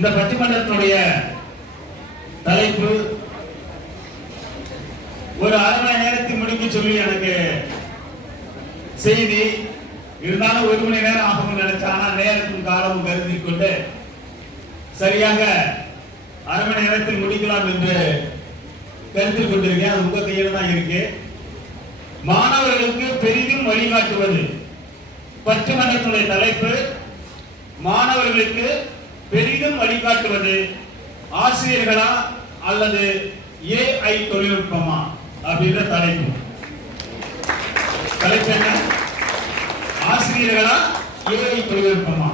இந்த பட்டிமன்றத்தினுடைய தலைப்பு ஒரு அரை மணி நேரத்தில் முடிக்க சொல்லி எனக்கு செய்தி இருந்தாலும் 1 மணி நேரம் ஆகும் நினைச்சேன். ஆனா நேரத்தின் காலமும் கருதி கொண்டு சரியாக அரை மணி நேரத்தில் முடிக்கலாம் என்று கருத்தில் கொண்டிருக்கேன். அது உங்க கையில தான் இருக்கு. மாணவர்களுக்கு பெரிதும் வழிகாட்டுவது பட்டிமன்றத்துடைய தலைப்பு. மாணவர்களுக்கு பெரிதும் வழிகாட்டுவது ஆசிரியர்களா அல்லது ஏஐ தொழில்நுட்பமா அப்படின்ற தலைப்பு. தலைப்பு என்ன? ஆசிரியர்களா ஏஐ தொழில்நுட்பமா?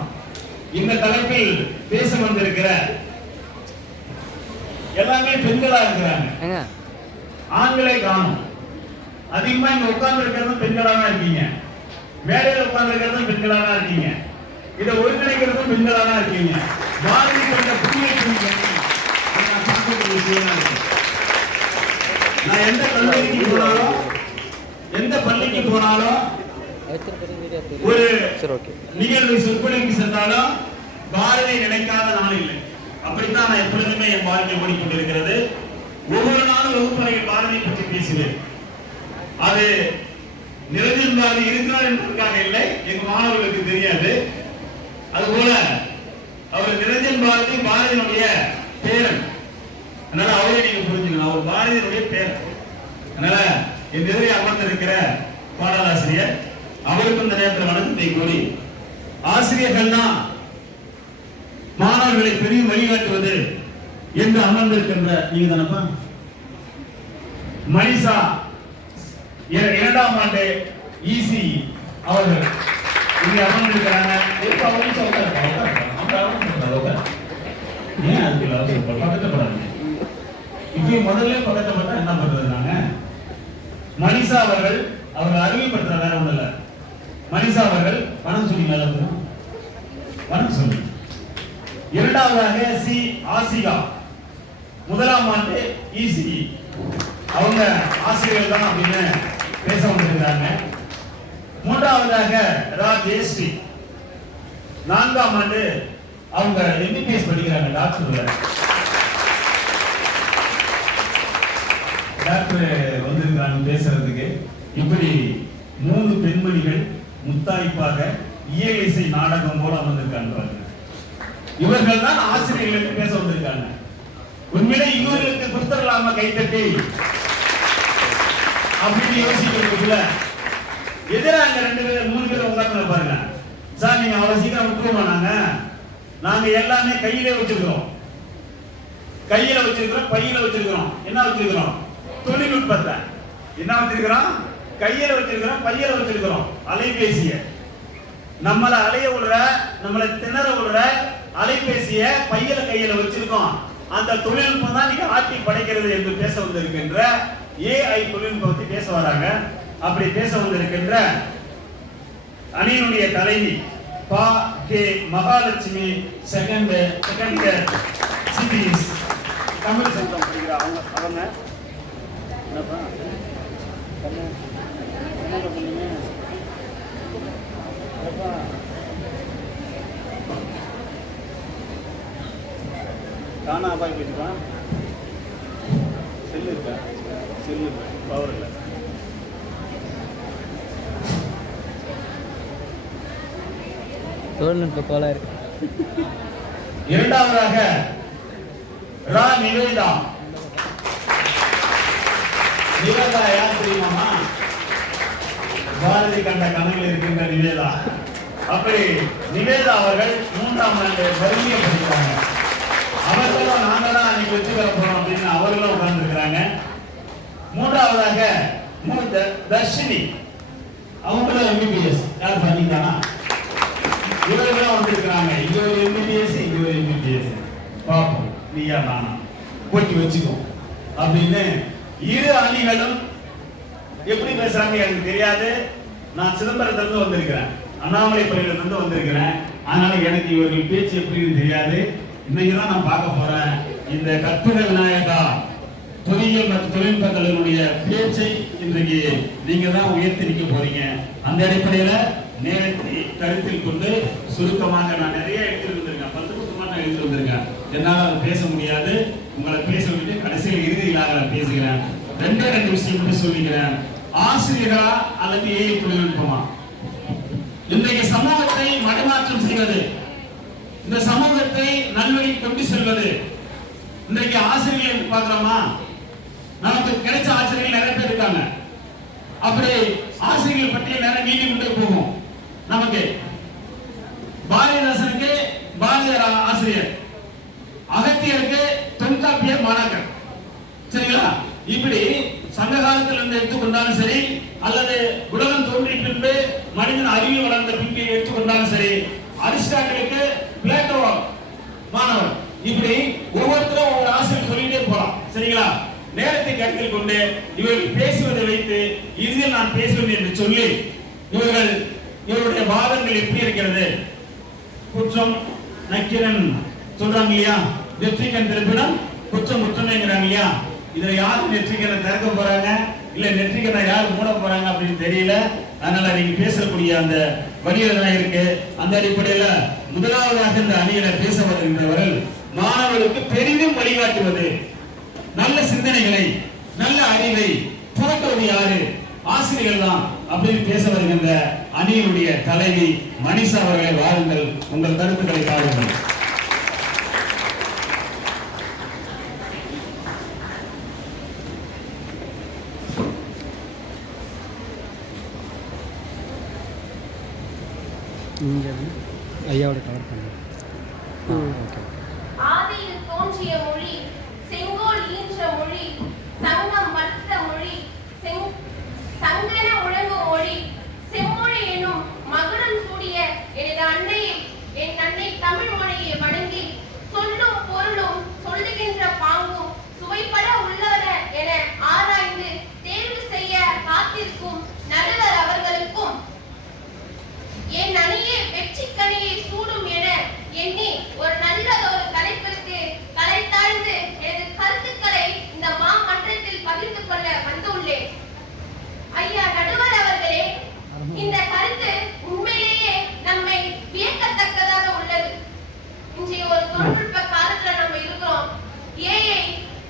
இந்த தலைப்பில் பேச வந்திருக்கிற எல்லாமே பெண்களா இருக்கிறாங்க. ஆண்களை காணும். அதிகமா இங்க உட்கார்ந்து இருக்கிறதும் பெண்களா தான் இருக்கீங்க. மேடையில் உட்கார்ந்து இருக்கிறதும் பெண்களா தான் இருக்கீங்க. இதை ஒருங்கிணைக்கிறதும் பெண்களா தான் இருக்கீங்க. பாரதி கொண்ட புதிய நான் எந்த கல்லூரிக்கு போனாலும் எந்த பள்ளிக்கு போனாலும் ஒரு நிகழ்வு சொற்பொழிவுக்கு சென்றாலும் பாரதி நினைக்காத நாள் இல்லை. அப்படித்தான் நான் எப்பொழுதுமே என் வாழ்க்கை ஓடிக்கொண்டிருக்கிறது. ஒவ்வொரு நாளும் வகுப்பறையில் பாரதியை பற்றி பேசுவேன். அது நிரஞ்சன் பாரதி இருக்கிறார் என்பதற்காக இல்லை, எங்க மாணவர்களுக்கு தெரியாது. அதுபோல அவர் நிரஞ்சன் பாரதி பாரதியினுடைய பேரன். அதனால அவரே நீங்க புரிஞ்சுக்கணும், அவர் பாரதியினுடைய பேரன். அதனால என் எதிரே அமர்ந்திருக்கிற பாடலாசிரியர் அவருக்கும் இந்த நேரத்தில் வணக்கத்தை கூறி, ஆசிரியர்கள்னா மாணவர்களை பெரிய வழிகாட்டுவது என்று அமர்ந்திருக்கின்ற நீங்க தானப்பா மனிஷா 2ஆம் ஆண்டு இசி அவர்கள் இங்க அமர்ந்திருக்கிறாங்க. ஏன் அதுக்கு பக்கத்தப்படாது? இப்ப முதல்ல பக்கத்தப்பட்டா என்ன பண்றது? நாங்க மனிஷா அவர்கள் அறிவிப்படுத்துற வேற ஒண்ணு இல்ல. மனிஷா அவர்கள் வணக்கம் சொன்னீங்க. வணக்கம் சொல்லி. 2ஆவதாக சி ஆசிகா 1ஆம் ஆண்டு இசி அவங்க ஆசிரியர்கள் தான் அப்படின்னு பேச வந்திருக்கிறாங்க. 3ஆவதாக ராஜேஸ்ரீ 4ஆம் ஆண்டு அவங்க எம்பிபிஎஸ் படிக்கிறாங்க. டாக்டர் வந்திருக்கிறாங்க பேசுறதுக்கு. இப்படி 3 பெண்மணிகள் முத்தாய்ப்பாக இயலிசை நாடகம் போல வந்திருக்காங்க. இவர்கள் தான் ஆசிரியர்களுக்கு பேச வந்திருக்காங்க. உண்மையிலே இவர்களுக்கு கொடுத்துடலாம கைத்தட்டி அப்படின்னு யோசிக்கிறதுக்குள்ள எதிராக 2 பேர் 3 பேர் உட்கார்ந்து பாருங்க. சார் நீங்க அவ்வளவு சீக்கிரம் விட்டுருவோம். நாங்க எல்லாமே கையிலே வச்சிருக்கிறோம். பையில வச்சிருக்கிறோம். என்ன வச்சிருக்கிறோம்? தொழில்நுட்பத்தை. என்ன வச்சிருக்கிறோம்? கையில வச்சிருக்கிறோம், பையில வச்சிருக்கிறோம். அலைபேசிய நம்மளை அலைய விடுற, நம்மளை திணற விடுற அலைபேசிய கையில வச்சிருக்கோம். அந்த தொழில்நுட்பம் தான் நீங்க ஆட்டி படைக்கிறது என்று பேச வந்திருக்கின்ற ஏஐ தொழில்நுட்பத்தை பேச வராங்க. அப்படி பேச வந்திருக்கின்ற அணியினுடைய தலைவி பா கே மகாலட்சுமி செகண்ட் சிபிஎஸ் தமிழ் சங்கம் படிக்கிறாங்க. அவங்க என்னப்பா காணா அப்பாய் போயிட்டுருக்கான். செல்லு இருக்கா? செல்லு பவர் இல்லை. தொழில்நுட்ப கோளாறு. 2ஆவதாக ரா நிவேதா. நிவேதா யார் தெரியுமா? பாரதி கண்ட கனவில் இருக்கின்ற நிவேதா. அப்படி நிவேதா அவர்கள் 3ஆம் ஆண்டு வறுமையை படிக்கிறாங்க. அவர்களும் நாங்க தான் அன்னைக்கு வெற்றி பெற போறோம் அப்படின்னு அவர்களும் உட்கார்ந்து இருக்கிறாங்க. 3ஆவதாக தர்ஷினி அவங்களும் எம்பிபிஎஸ். யார் பண்ணிட்டானா? இவர்களும் வந்திருக்கிறாங்க. இங்க ஒரு எம்பிபிஎஸ், இங்க ஒரு எம்பிபிஎஸ். பார்ப்போம் நீயா நானா போட்டி வச்சுக்கோ அப்படின்னு 2 அணிகளும் எப்படி பேசுறாங்க எனக்கு தெரியாது. நான் சிதம்பரத்திலிருந்து வந்திருக்கிறேன், அண்ணாமலை பள்ளியிலிருந்து வந்திருக்கிறேன். அதனால எனக்கு இவர்கள் பேச்சு எப்படின்னு தெரியாது. இன்னைக்குதான் நான் பார்க்க போறேன் இந்த கற்பக விநாயகா பொறியியல் மற்றும் தொழில்நுட்ப கல்லூரியுடைய பேச்சை இன்றைக்கு நீங்க தான் உயர்த்தி நிற்க போறீங்க. அந்த அடிப்படையில நேரத்தை கருத்தில் கொண்டு சுருக்கமாக நான் நிறைய எடுத்து வந்திருக்கேன். 10 புத்தகமாக நான் எடுத்து வந்திருக்கேன். என்னால் அதை பேச முடியாது. உங்களை பேச விட்டு கடைசியில் இறுதியிலாக நான் பேசுகிறேன். ரெண்டு விஷயம் மட்டும் சொல்லிக்கிறேன். ஆசிரியர்களா அல்லது ஏஐ தொழில்நுட்பமா? இன்றைய சமூகத்தை மடைமாற்றம் செய்வது, இந்த சமூகத்தை நல்வழி கொண்டு செல்வது. இன்றைக்கு ஆசிரியர்கள் பார்க்கிறோமா? நமக்கு கிடைச்ச ஆசிரியர்கள் நிறைய பேர் இருக்காங்க. அப்படி ஆசிரியர்கள் பற்றிய நேரம் நீட்டி கொண்டே போகும். நமக்கு பாரதிதாசனுக்கு பாரதியார் ஆசிரியர், அகத்தியருக்கு தொல்காப்பியர் மாணாக்கர். சரிங்களா? இப்படி சங்க காலத்தில் இருந்து எடுத்துக்கொண்டாலும் சரி, அல்லது உலகம் தோன்றிய பின்பு மனிதன் அறிவு வளர்ந்த பின்பு எடுத்துக்கொண்டாலும் சரி, அரிஸ்டாட்டிலுக்கு பிளேட்டோ மாணவர். இப்படி ஒவ்வொருத்தரும் ஒவ்வொரு ஆசிரியர் சொல்லிட்டே போலாம். சரிங்களா? நேரத்தை கருத்தில் கொண்டு இவர்கள் பேசுவதை வைத்து இறுதியில் நான் பேசுவேன் என்று சொல்லி இவருடைய வாதங்கள் எப்படி இருக்கிறது? குற்றம் நக்கீரன் சொல்றாங்க இல்லையா, நெற்றிக்கன் திருப்பிடம் குற்றம் குற்றமேங்கிறாங்க இல்லையா. இதுல யாரு நெற்றிக்கனை திறக்க போறாங்க, இல்ல நெற்றிக்கனை யார் மூட போறாங்க அப்படின்னு தெரியல. அதனால நீங்க பேசக்கூடிய அந்த வழியில தான் இருக்கு. அந்த அடிப்படையில முதலாவதாக இந்த அணியில பேச வருகின்றவர்கள் மாணவர்களுக்கு பெரிதும் வழிகாட்டுவது, நல்ல சிந்தனைகளை நல்ல அறிவை புரட்டுவது யாரு? ஆசிரியர்கள் தான் அப்படின்னு பேச வருகின்ற அணியினுடைய தலைவி மனிஷா அவர்களை வாருங்கள், உங்கள் கருத்துக்களை பாருங்கள். ஐயாவோட கவர் பண்ணுங்க. ஆதியில் தோன்றிய மொழி, செங்கோல் ஈன்ற மொழி, சங்கம் வளர்த்த மொழி, சங்கன முழங்கும் மொழி, செம்மொழி எனும் மகுடம் சூடிய எனது அன்னையை, என் அன்னை தமிழ் மொழியை வணங்கி சொல்லும் பொருளும் சொல்லுகின்ற பாங்கும் சுவைப்பட உள்ளன என ஆராய்ந்து தேர்வு செய்ய காத்திருக்கும் நடுவர் அவர்களுக்கும், என் அணியே வெற்றி கனியை சூடும் என எண்ணி ஒரு நல்லதொரு தலைப்பிற்கு கலைத்தாழ்ந்து எனது கருத்துக்களை இந்த மாமன்றத்தில் பகிர்ந்து கொள்ள வந்துள்ளேன். ஐயா நடுவர் அவர்களே, இந்த கருத்து உண்மையிலேயே நம்மை வியக்கத்தக்கதாக உள்ளது. இன்றைய ஒரு தொழில்நுட்ப காலத்துல நம்ம இருக்கிறோம். ஏஐ,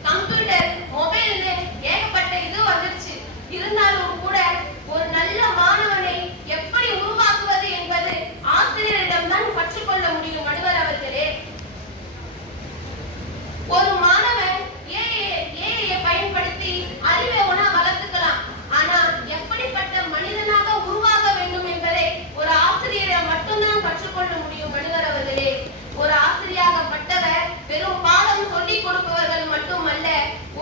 கம்ப்யூட்டர், மொபைல்னு ஏகப்பட்ட இது வந்துருச்சு. இருந்தாலும் கூட ஒரு நல்ல மாணவனை எப்படி உருவாக்குவது என்பது ஆசிரியரிடம்தான் கற்றுக்கொள்ள முடியும். நடுவர் அவர்களே, ஒரு மாணவன் ஏஐயை பயன்படுத்தி அறிவை வளர்த்துக்கலாம். ஆனா எப்படிப்பட்ட மனிதனாக உருவாக வேண்டும் என்பதை ஒரு ஆசிரியரை மட்டும்தான் கற்றுக்கொள்ள முடியும். நடுவர் அவர்களே, ஒரு ஆசிரியராகப்பட்டவர் வெறும் பாடம் சொல்லிக் கொடுப்பவர்கள் மட்டுமல்ல,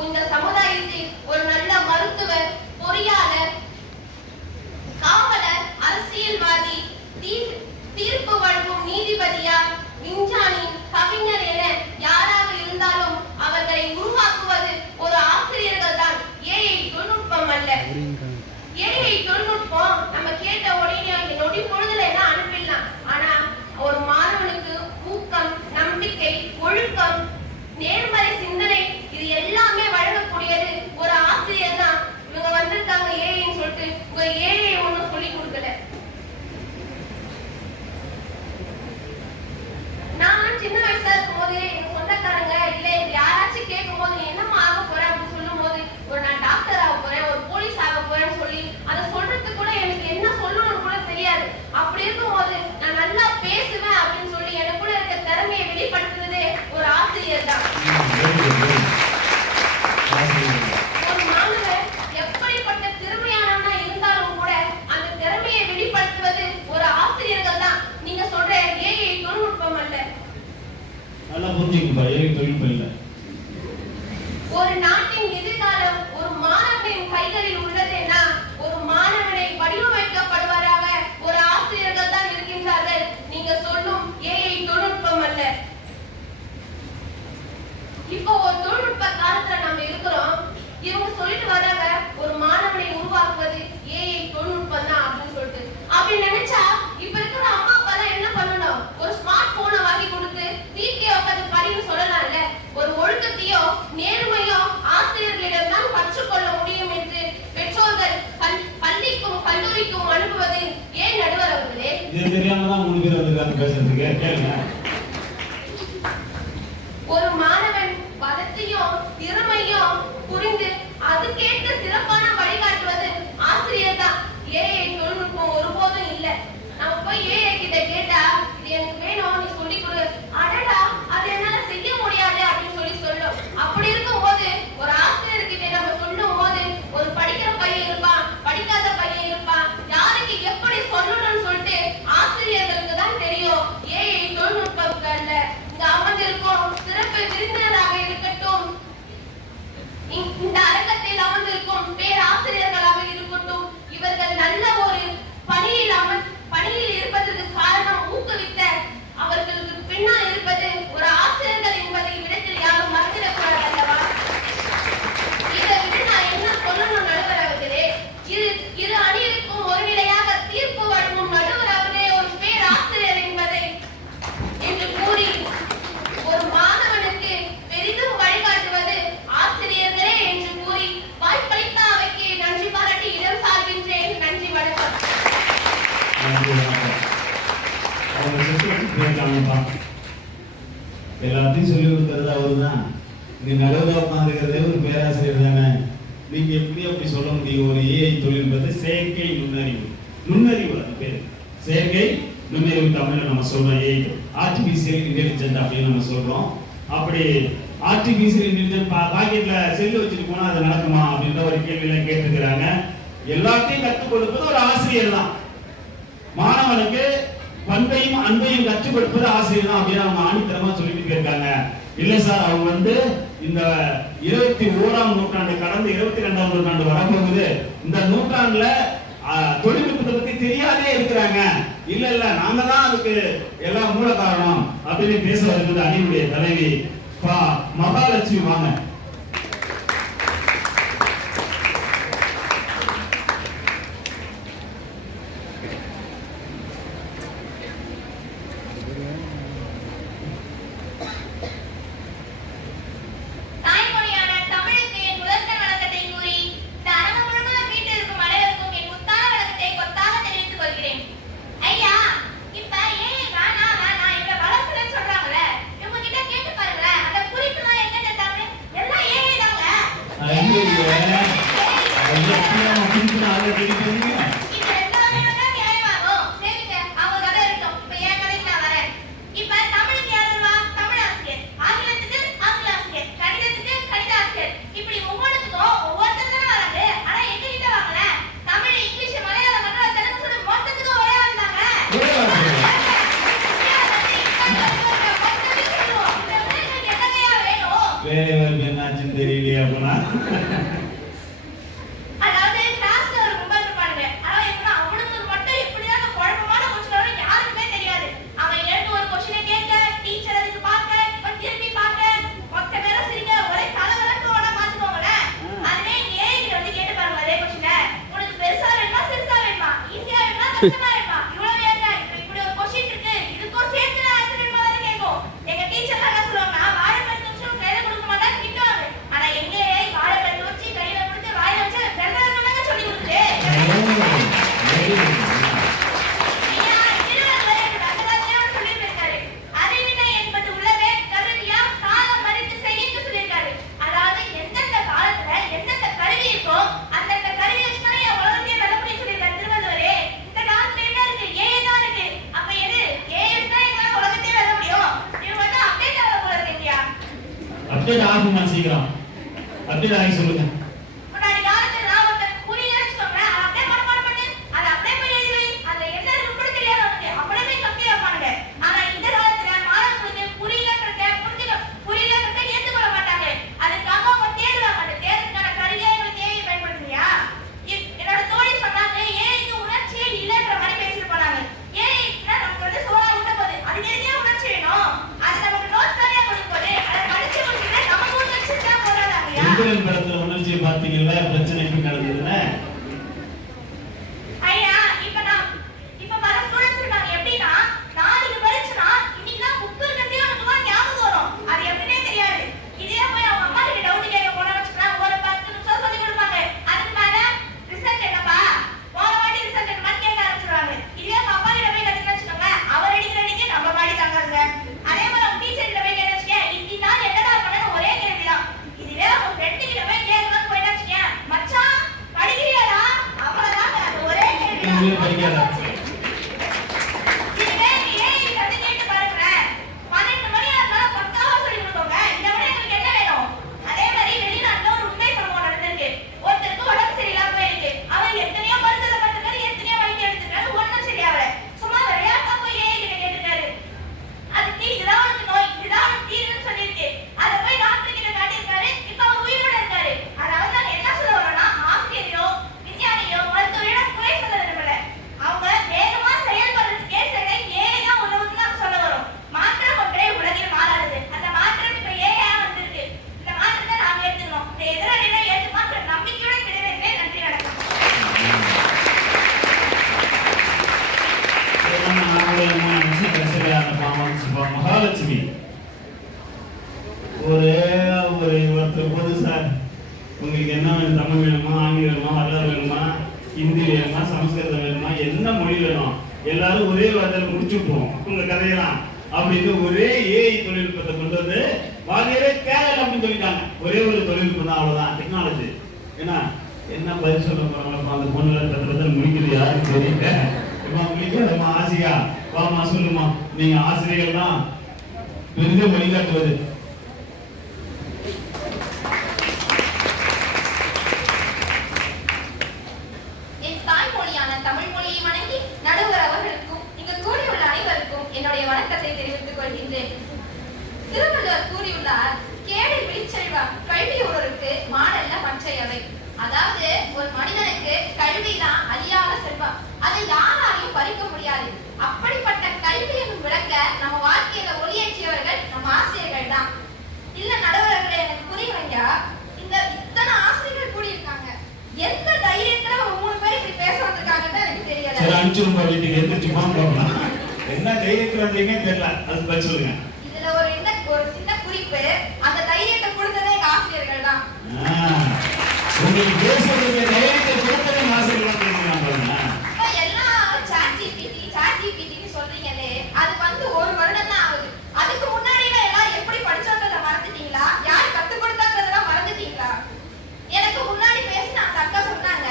இந்த சமுதாயத்தில் ஒரு நல்ல மருத்துவர், பொறியாளர், காவலர், அரசியல்வாதி, தீர்ப்பு வழங்கும் நீதிபதியார், விஞ்ஞானி, கவிஞர் என யாராக இருந்தாலும் அவர்களை உருவாக்குவது ஒரு ஆசிரியர்கள் தான். ஏஐ தொழில்நுட்பம் அல்ல. ஏஐ தொழில்நுட்பம் நம்ம கேட்ட உடனே நொடி பொழுதுல என்ன அனுப்பிடலாம். ஆனா ஒரு மாணவனுக்கு ஊக்கம், நம்பிக்கை, ஒழுக்கம், நேர்மறை சிந்தனை இது எல்லாமே வழங்கக்கூடியது ஒரு ஆசிரியர் தான். இவங்க வந்திருக்காங்க ஏஐன்னு சொல்லிட்டு உங்க ஏஐ ஒன்னும் சொல்லி கொடுக்கல. நான் சின்ன வயசா இருக்கும் போது எங்க சொந்தக்காரங்க இல்ல யாராச்சும் கேட்கும் போது என்னமா ஆக போறேன் அப்படின்னு சொல்லும் போது, ஒரு நான் டாக்டர் ஆக போறேன், ஒரு போலீஸ் ஆக போறேன்னு சொல்லி அதை சொல்றதுக்கு கூட எனக்கு என்ன சொல்லணும்னு கூட தெரியாது. அப்படி இருக்கும் போது நான் நல்லா பேசுவேன் அப்படின்னு சொல்லி எனக்குள்ள இருக்க திறமையை வெளிப்படுத்துவதே ஒரு ஆசிரியர் தான். ஒரு மாணவர் எப்படிப்பட்ட திறமையானவனா இருந்தாலும் கூட அந்த திறமையை வெளிப்படுத்துவது ஒரு ஆசிரியர்கள் தான். நீங்க சொல்ற ஏஐ தொழில்நுட்பம் அல்ல. நல்லா புரிஞ்சுக்குப்பா, ஏஐ தொழில்நுட்பம் இல்லை. ஒரு நாட்டின் எதிர்காலம் ஒரு மாணவனின் கைகளில் உள்ளதுன்னா ஒரு மாணவனை வடிவமைக்கப்படுவதாக ஒரு ஆசிரியர்கள் தான் இருக்கின்றார்கள். நீங்க சொல்லும் ஏஐ தொழில்நுட்பம் அல்ல. இப்போ ஒரு தொழில்நுட்ப காலத்துல நம்ம இருக்கிறோம். இவங்க சொல்லிட்டு வராங்க ஒரு மாணவனை உருவாக்குவது ஏஐ தொழில்நுட்பம் தான் அப்படின்னு சொல்லிட்டு. அப்படி நினைச்சா இப்ப இருக்கிற அம்மா அப்பா என்ன பண்ணணும்? ஒரு ஸ்மார்ட் போனை வாங்கி கொடுத்து வீட்லயே உட்காந்து படின்னு சொல்லலாம்ல. ஒரு ஒழுக்கத்தையோ நேர்மையோ ஆசிரியர்களிடம் தான் கற்றுக்கொள்ள முடியும் என்று பெற்றோர்கள் பள்ளிக்கும் கல்லூரிக்கும் அனுப்புவது ஏன் நடுவர் அவர்களே? இது தெரியாம தான் 3 பேர் வந்திருக்காங்க பேசுறதுக்கு. கேளுங்க. இந்த அரங்கத்தில் அமர்ந்திருக்கும் பேராசிரியர்களாக இருக்கட்டும், இவர்கள் நல்ல ஒரு பணியில் இருப்பதற்கு காரணம் ஊக்குவித்த அவர்களுக்கு பின்னால் இருப்பது ஒரு ஆசிரியர்கள் என்பதை இடத்தில் யாரும் மறந்துடக்கூடாது அல்லவா? இதை விட நான் என்ன சொல்லணும் நடுவர் அவர்களே, இரு அணியிற்கும் ஒருநிலையாக தீர்ப்பு வழங்கும் நடுவர் அவர்களே ஒரு பேராசிரியர் என்பதை என்று கூறி ஒரு மாணவனுக்கு பெரிதும் வழிகாட்டுவது ஆசிரியர்களே என்று கூறி வாய்ப்பளித்த அவைக்கு நன்றி பாராட்டி இடம் சார்கின்றேன். நன்றி, வணக்கம். எல்லாத்தையும் சொல்லி கொடுக்கறது அவரு தான். இங்க நடுவில் உட்காந்துக்கிறதே ஒரு பேராசிரியர் தானே. நீங்க எப்படி அப்படி சொல்ல முடியும்? ஒரு ஏஐ தொழில்நுட்பத்தை செயற்கை நுண்ணறிவு அது பேரு. செயற்கை நுண்ணறிவு தமிழ்ல நம்ம சொல்றோம். ஏஐ ஆர்டிபிஷியல் இன்டெலிஜென்ட் அப்படின்னு நம்ம சொல்றோம். அப்படி ஆர்டிபிஷியல் இன்டெலிஜென்ட் பாக்கெட்ல செல்லு வச்சுட்டு போனா அது நடக்குமா அப்படின்ற ஒரு கேள்வியெல்லாம் கேட்டுக்கிறாங்க. எல்லாத்தையும் கற்றுக் கொடுப்பது ஒரு ஆசிரியர் தான். மாணவனுக்கு பண்பையும் அன்பையும் கற்றுக் கொடுப்பது ஆசிரியர் தான் அப்படின்னு அவங்க ஆணித்தரமா சொல்லிட்டு போயிருக்காங்க. இல்ல சார், அவங்க இந்த 21ஆம் நூற்றாண்டு கடந்து 22ஆம் நூற்றாண்டு வரப்போகுது. இந்த நூற்றாண்டுல தொழில்நுட்பத்தை பத்தி தெரியாதே இருக்கிறாங்க. இல்ல நாங்க தான் அதுக்கு எல்லாம் மூல காரணம் அப்படின்னு பேச வருகிறது அணியுடைய தலைவி மகாலட்சுமி. வாங்க. அப்டேட் ஆகுமா? சீக்கிரம் அப்டேட் ஆகி சொல்லுங்க. படத்துல உணர்ச்சியை பார்த்தீங்கல்ல, பிரச்சனை எப்படி நடந்ததுன்னு. ஐயா, இப்ப வர ஸ்டூடண்ட்ஸ் இருக்காங்க. எப்படின்னா நாளைக்கு பரீட்சைனா இன்னைக்கு தான் புக் இருக்கதே நமக்கு ஞாபகம் வரும். அது எப்படினே தெரியாது. இதே போய் அவங்க அம்மா கிட்ட டவுட் கேட்க போனா வச்சுக்கா ஒரு 10 நிமிஷம் சொல்லி கொடுப்பாங்க. அதுக்கு மேல ரிசல்ட் என்னப்பா, போன வாட்டி ரிசல்ட் என்னன்னு கேட்க ஆரம்பிச்சுடுவாங்க. இதே அவங்க அப்பா கிட்ட போய் கேட்டீங்கன்னு வச்சுக்கோங்க, அவர் அடிக்கிறதுக்கே நம்ம பாடி தாங்காதுங்க. அதே மாதிரி அவங்க டீச்சர் கிட்ட போய் கேட்டா இன்னைக்கு நான் என்னடா பண்ண ஒரே கேள்விதான். இதுவே உங்க ஃப்ரெண்ட் கிட்ட போய் கேட்கலாம் போயிட்டாச்சுங்க, மச்சான் ஒருத்தர் போது சார் உங்களுக்கு என்ன வேணும், தமிழ் வேணுமா, ஆங்கிலம் வேணுமா, வரலாறு வேணுமா, ஹிந்தி வேணுமா, சமஸ்கிருதம் வேணுமா, என்ன மொழி வேணும், எல்லாரும் ஒரே வார்த்தையில முடிச்சுப்போம் உங்க கதையெல்லாம் அப்படின்னு ஒரே ஏஐ தொழில்நுட்பத்தை கொண்டு வந்து வாதியரே கேரள அப்படின்னு சொல்லிட்டாங்க. ஒரே ஒரு தொழில்நுட்பம் தான், அவ்வளவுதான் டெக்னாலஜி. ஏன்னா என்ன பதில் சொல்ல போறாங்க அந்த பொண்ணுல தத்துவத்தை முடிக்கிறது யாருக்கு தெரியல. முடிக்காதம்மா ஆசியா வாமா சொல்லுமா, நீங்க ஆசிரியர்கள் தான் பெரிய வழிகாட்டுவது. என்னுடைய வணக்கத்தை தெரிவித்துக் கொள்கின்றேன். திருவள்ளுவர் கூறியுள்ளார், கேடு விழிச்செல்வம் கல்வி ஒருவருக்கு மாடல்ல மற்றையவை. அதாவது ஒரு மனிதனுக்கு கல்விதான் அழியாத செல்வம், அது யாராலையும் பறிக்க முடியாது. அப்படிப்பட்ட கல்வி என்னும் விளக்க நம்ம வாழ்க்கையில ஒளியேற்றியவர்கள் நம்ம ஆசிரியர்கள் தான். இல்ல நடுவர்களே, எனக்கு புரியலைங்க, இந்த இத்தனை ஆசிரியர்கள் கூடியிருக்காங்க, எந்த தைரியத்துல ஒரு 3 பேர் இப்படி பேச வந்திருக்காங்கன்னு எனக்கு தெரியல. என்ன தைரியத்துல வந்தீங்க தெரியல, அது பதில் சொல்லுங்க. இதுல ஒரு சின்ன குறிப்பு, அந்த தைரியத்தை கொடுத்ததே எங்க ஆசிரியர்கள் தான். உங்களுக்கு பேசுறதுக்கு தைரியத்தை கொடுத்ததே ஆசிரியர்கள் தான் பாருங்க. இப்ப எல்லாம் சாட்ஜிபிடி சொல்றீங்களே, அது வந்து 1 வருடம் தான் ஆகுது. அதுக்கு முன்னாடி எல்லாம் எப்படி படிச்சோன்றத மறந்துட்டீங்களா? யார் கத்து கொடுத்தாங்கறதெல்லாம் மறந்துட்டீங்களா? எனக்கு முன்னாடி பேசின அந்த அக்கா சொன்னாங்க,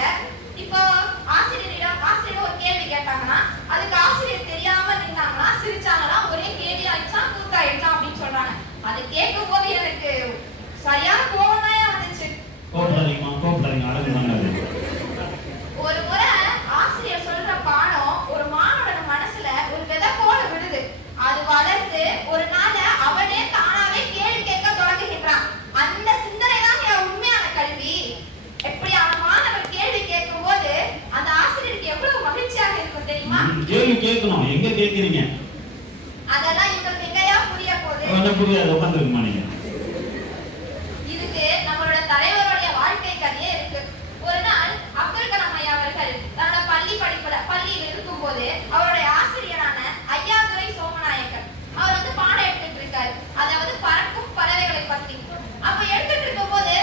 இப்போ ஆசிரியர் ஒரு கேள்வி கேட்டாங்கன்னா அதுக்கு ஆசிரியர் தெரியாம இருந்தாங்கன்னா சிரிச்சாங்களா, ஒரே கேள்வி ஆயிடுச்சா, கூத்தாயிடுச்சா அப்படின்னு சொல்றாங்க. அது கேட்கும் போது எனக்கு சரியான கோபம் தான் வந்துச்சு. ஒரு முறை ஆசிரியர் சொல்ற பாடம் ஒரு மாணவனோட மனசுல ஒரு விதை போல விடுது. அது வளர்ந்து ஒரு நாள் அவனே தானாவே கேள்வி கேட்க தொடங்குகின்றான். அந்த சிந்தனை தான் உண்மையான கல்வி. எப்படி அவன் மாணவன் கேள்வி கேட்கும் போது அந்த ஆசிரியருக்கு எவ்வளவு மகிழ்ச்சியாக இருக்கும் தெரியுமா? கேள்வி கேட்கணும், எங்க கேக்குறீங்க? அதெல்லாம் இவங்களுக்கு எங்கயா புரிய போகுது? என்ன புரியாது, உட்கார்ந்துருக்குமா நீங்க? இதுக்கு நம்மளோட தலைவருடைய வாழ்க்கை கதையே இருக்கு. ஒரு நாள் அப்துல் கலாம் ஐயா அவர்கள் தன்னோட பள்ளியில் இருக்கும் போது அவருடைய ஆசிரியரான ஐயாதுரை சோமநாயக்கர் அவர் வந்து பாடம் எடுத்துட்டு இருக்காரு. அதாவது பறக்கும் பறவைகளை பத்தி. அப்ப எடுத்துட்டு இருக்கும் போது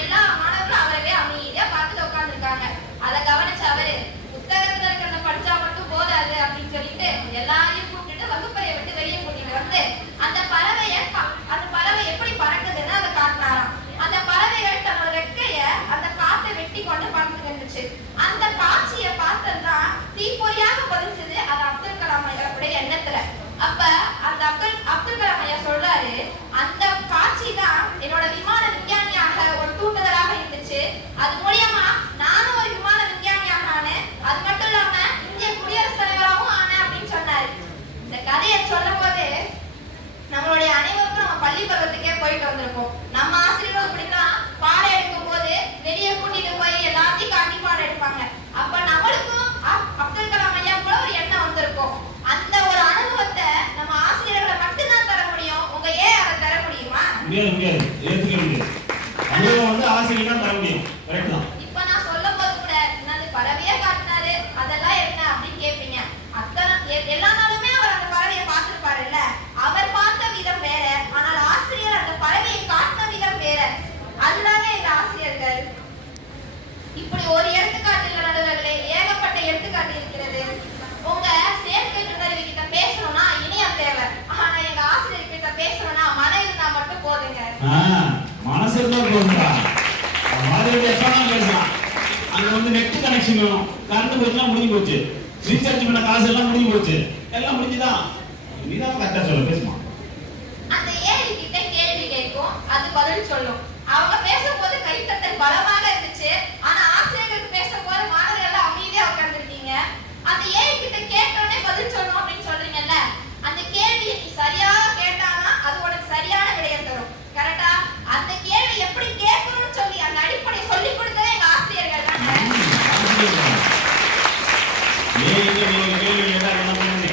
எல்லா மாணவர்களும் அவரவே அமைதியா பார்த்துட்டு உட்கார்ந்துருக்காங்க. அதை கவனிச்ச அவரு, புத்தகத்துல இருக்கிறத படிச்சா மட்டும் போதாது அப்படின்னு சொல்லிட்டு எல்லாரையும் கூப்பிட்டு வகுப்பறையை விட்டு வெளியே கூட்டிட்டு வந்து அந்த பறவை எப்படி பறக்குதுன்னு அதை காட்டினாராம். அந்த பறவைகள் தன்னோட ரெக்கைய அந்த காற்றை வெட்டி கொண்டு பறந்துட்டு இருந்துச்சு. அந்த காட்சியை பார்த்ததுதான் தீப்பொறியாக பதிஞ்சது அது அப்துல் கலாம் ஐயாவுடைய எண்ணத்துல. அப்ப அந்த அப்துல் கலாம் ஐயா சொல்றாரு, அந்த காட்சி தான் என்னோட விமான விஞ்ஞானியாக ஒரு தூண்டுதலாக இருந்துச்சு. அது மூலியமா நானும் ஒரு விமான விஞ்ஞானியாக ஆனேன், அது மட்டும் இல்லாம இந்திய குடியரசுத் தலைவராகவும் ஆனேன் அப்படின்னு சொன்னாரு. இந்த கதையை சொல்லும் போது நம்மளுடைய அனைவருக்கும் நம்ம பள்ளி பருவத்துக்கே போயிட்டு வந்திருப்போம். நம்ம ஆசிரியரும் இப்படிதான் பாடம் எடுக்கும் போது வெளியே கூட்டிட்டு போய் எல்லாத்தையும் காட்டி பாடம் எடுப்பாங்க. அப்ப நம்மளுக்கும் அப்துல் கலாம் ஐயா கூட ஒரு எண்ணம் வந்திருக்கும். அந்த ஒரு அனுபவத்தை நம்ம ஆசிரியர்களை மட்டும்தான் தர முடியும். உங்க அதை தர முடியுமா? முடியாது, ஏத்துக்க முடியாது. அனுபவம் வந்து ஆசிரியர் தான் தர முடியும். கரெக்ட் தான். இப்ப நான் சொல்லும் போது கூட என்னது பறவையா காட்டினாரு, அதெல்லாம் என்ன அப்படின்னு கேட்பீங்க. எல்லா நாளுமே அவர் அந்த பறவையை பார்த்திருப்பாருல்ல, அவர் பார்த்த விதம் வேற, ஆனால் ஆசிரியர் அந்த பறவையை காட்டின விதம் வேற. அதுதாங்க எங்க ஆசிரியர்கள். இப்படி ஒரு எடுத்துக்காட்டு நடுவர்களே, ஏகப்பட்ட எடுத்துக்காட்டு இருக்கிறது. உங்க சேர்க்கை நுண்ணறிவு கிட்ட பேசணும்னா இணையம் தேவை, ஆனா எங்க ஆசிரியர் கிட்ட பேசணும்னா மனம் இருந்தா மட்டும் போதுங்க. மனசு இருந்தா போதுங்களா? பேசலாம். அங்க வந்து நெட் கனெக்ஷன் வேணும், கரண்ட் போச்சுன்னா முடிஞ்சு போச்சு, ரீசார்ஜ் பண்ண காசு எல்லாம் முடிஞ்சு போச்சு, எல்லாம் முடிஞ்சுதான். நீதான் கரெக்டா சொல்ல, பேசுமா. அந்த ஏஐ கிட்ட கேள்வி கேட்கும், அது பதில் சொல்லும். அவங்க பேசும்போது கைத்தட்டல் பலமாக இருந்துச்சு, ஆனா ஆசிரியர்களுக்கு பேசும்போது மாணவர்கள் எல்லாம் அமைதியா உட்கார்ந்துருக்கீங்க. அந்த ஏஐ கிட்ட கேட்டோடனே பதில் சொல்லணும் அப்படின்னு சொல்றீங்கல்ல, அந்த கேள்வியை நீ சரியா கேட்டானா அது உனக்கு சரியான விடையை தரும். கரெக்டா? அந்த கேள்வி எப்படி கேட்கணும்னு சொல்லி அந்த அடிப்படை சொல்லி கொடுத்ததே எங்க ஆசிரியர்கள் தானே.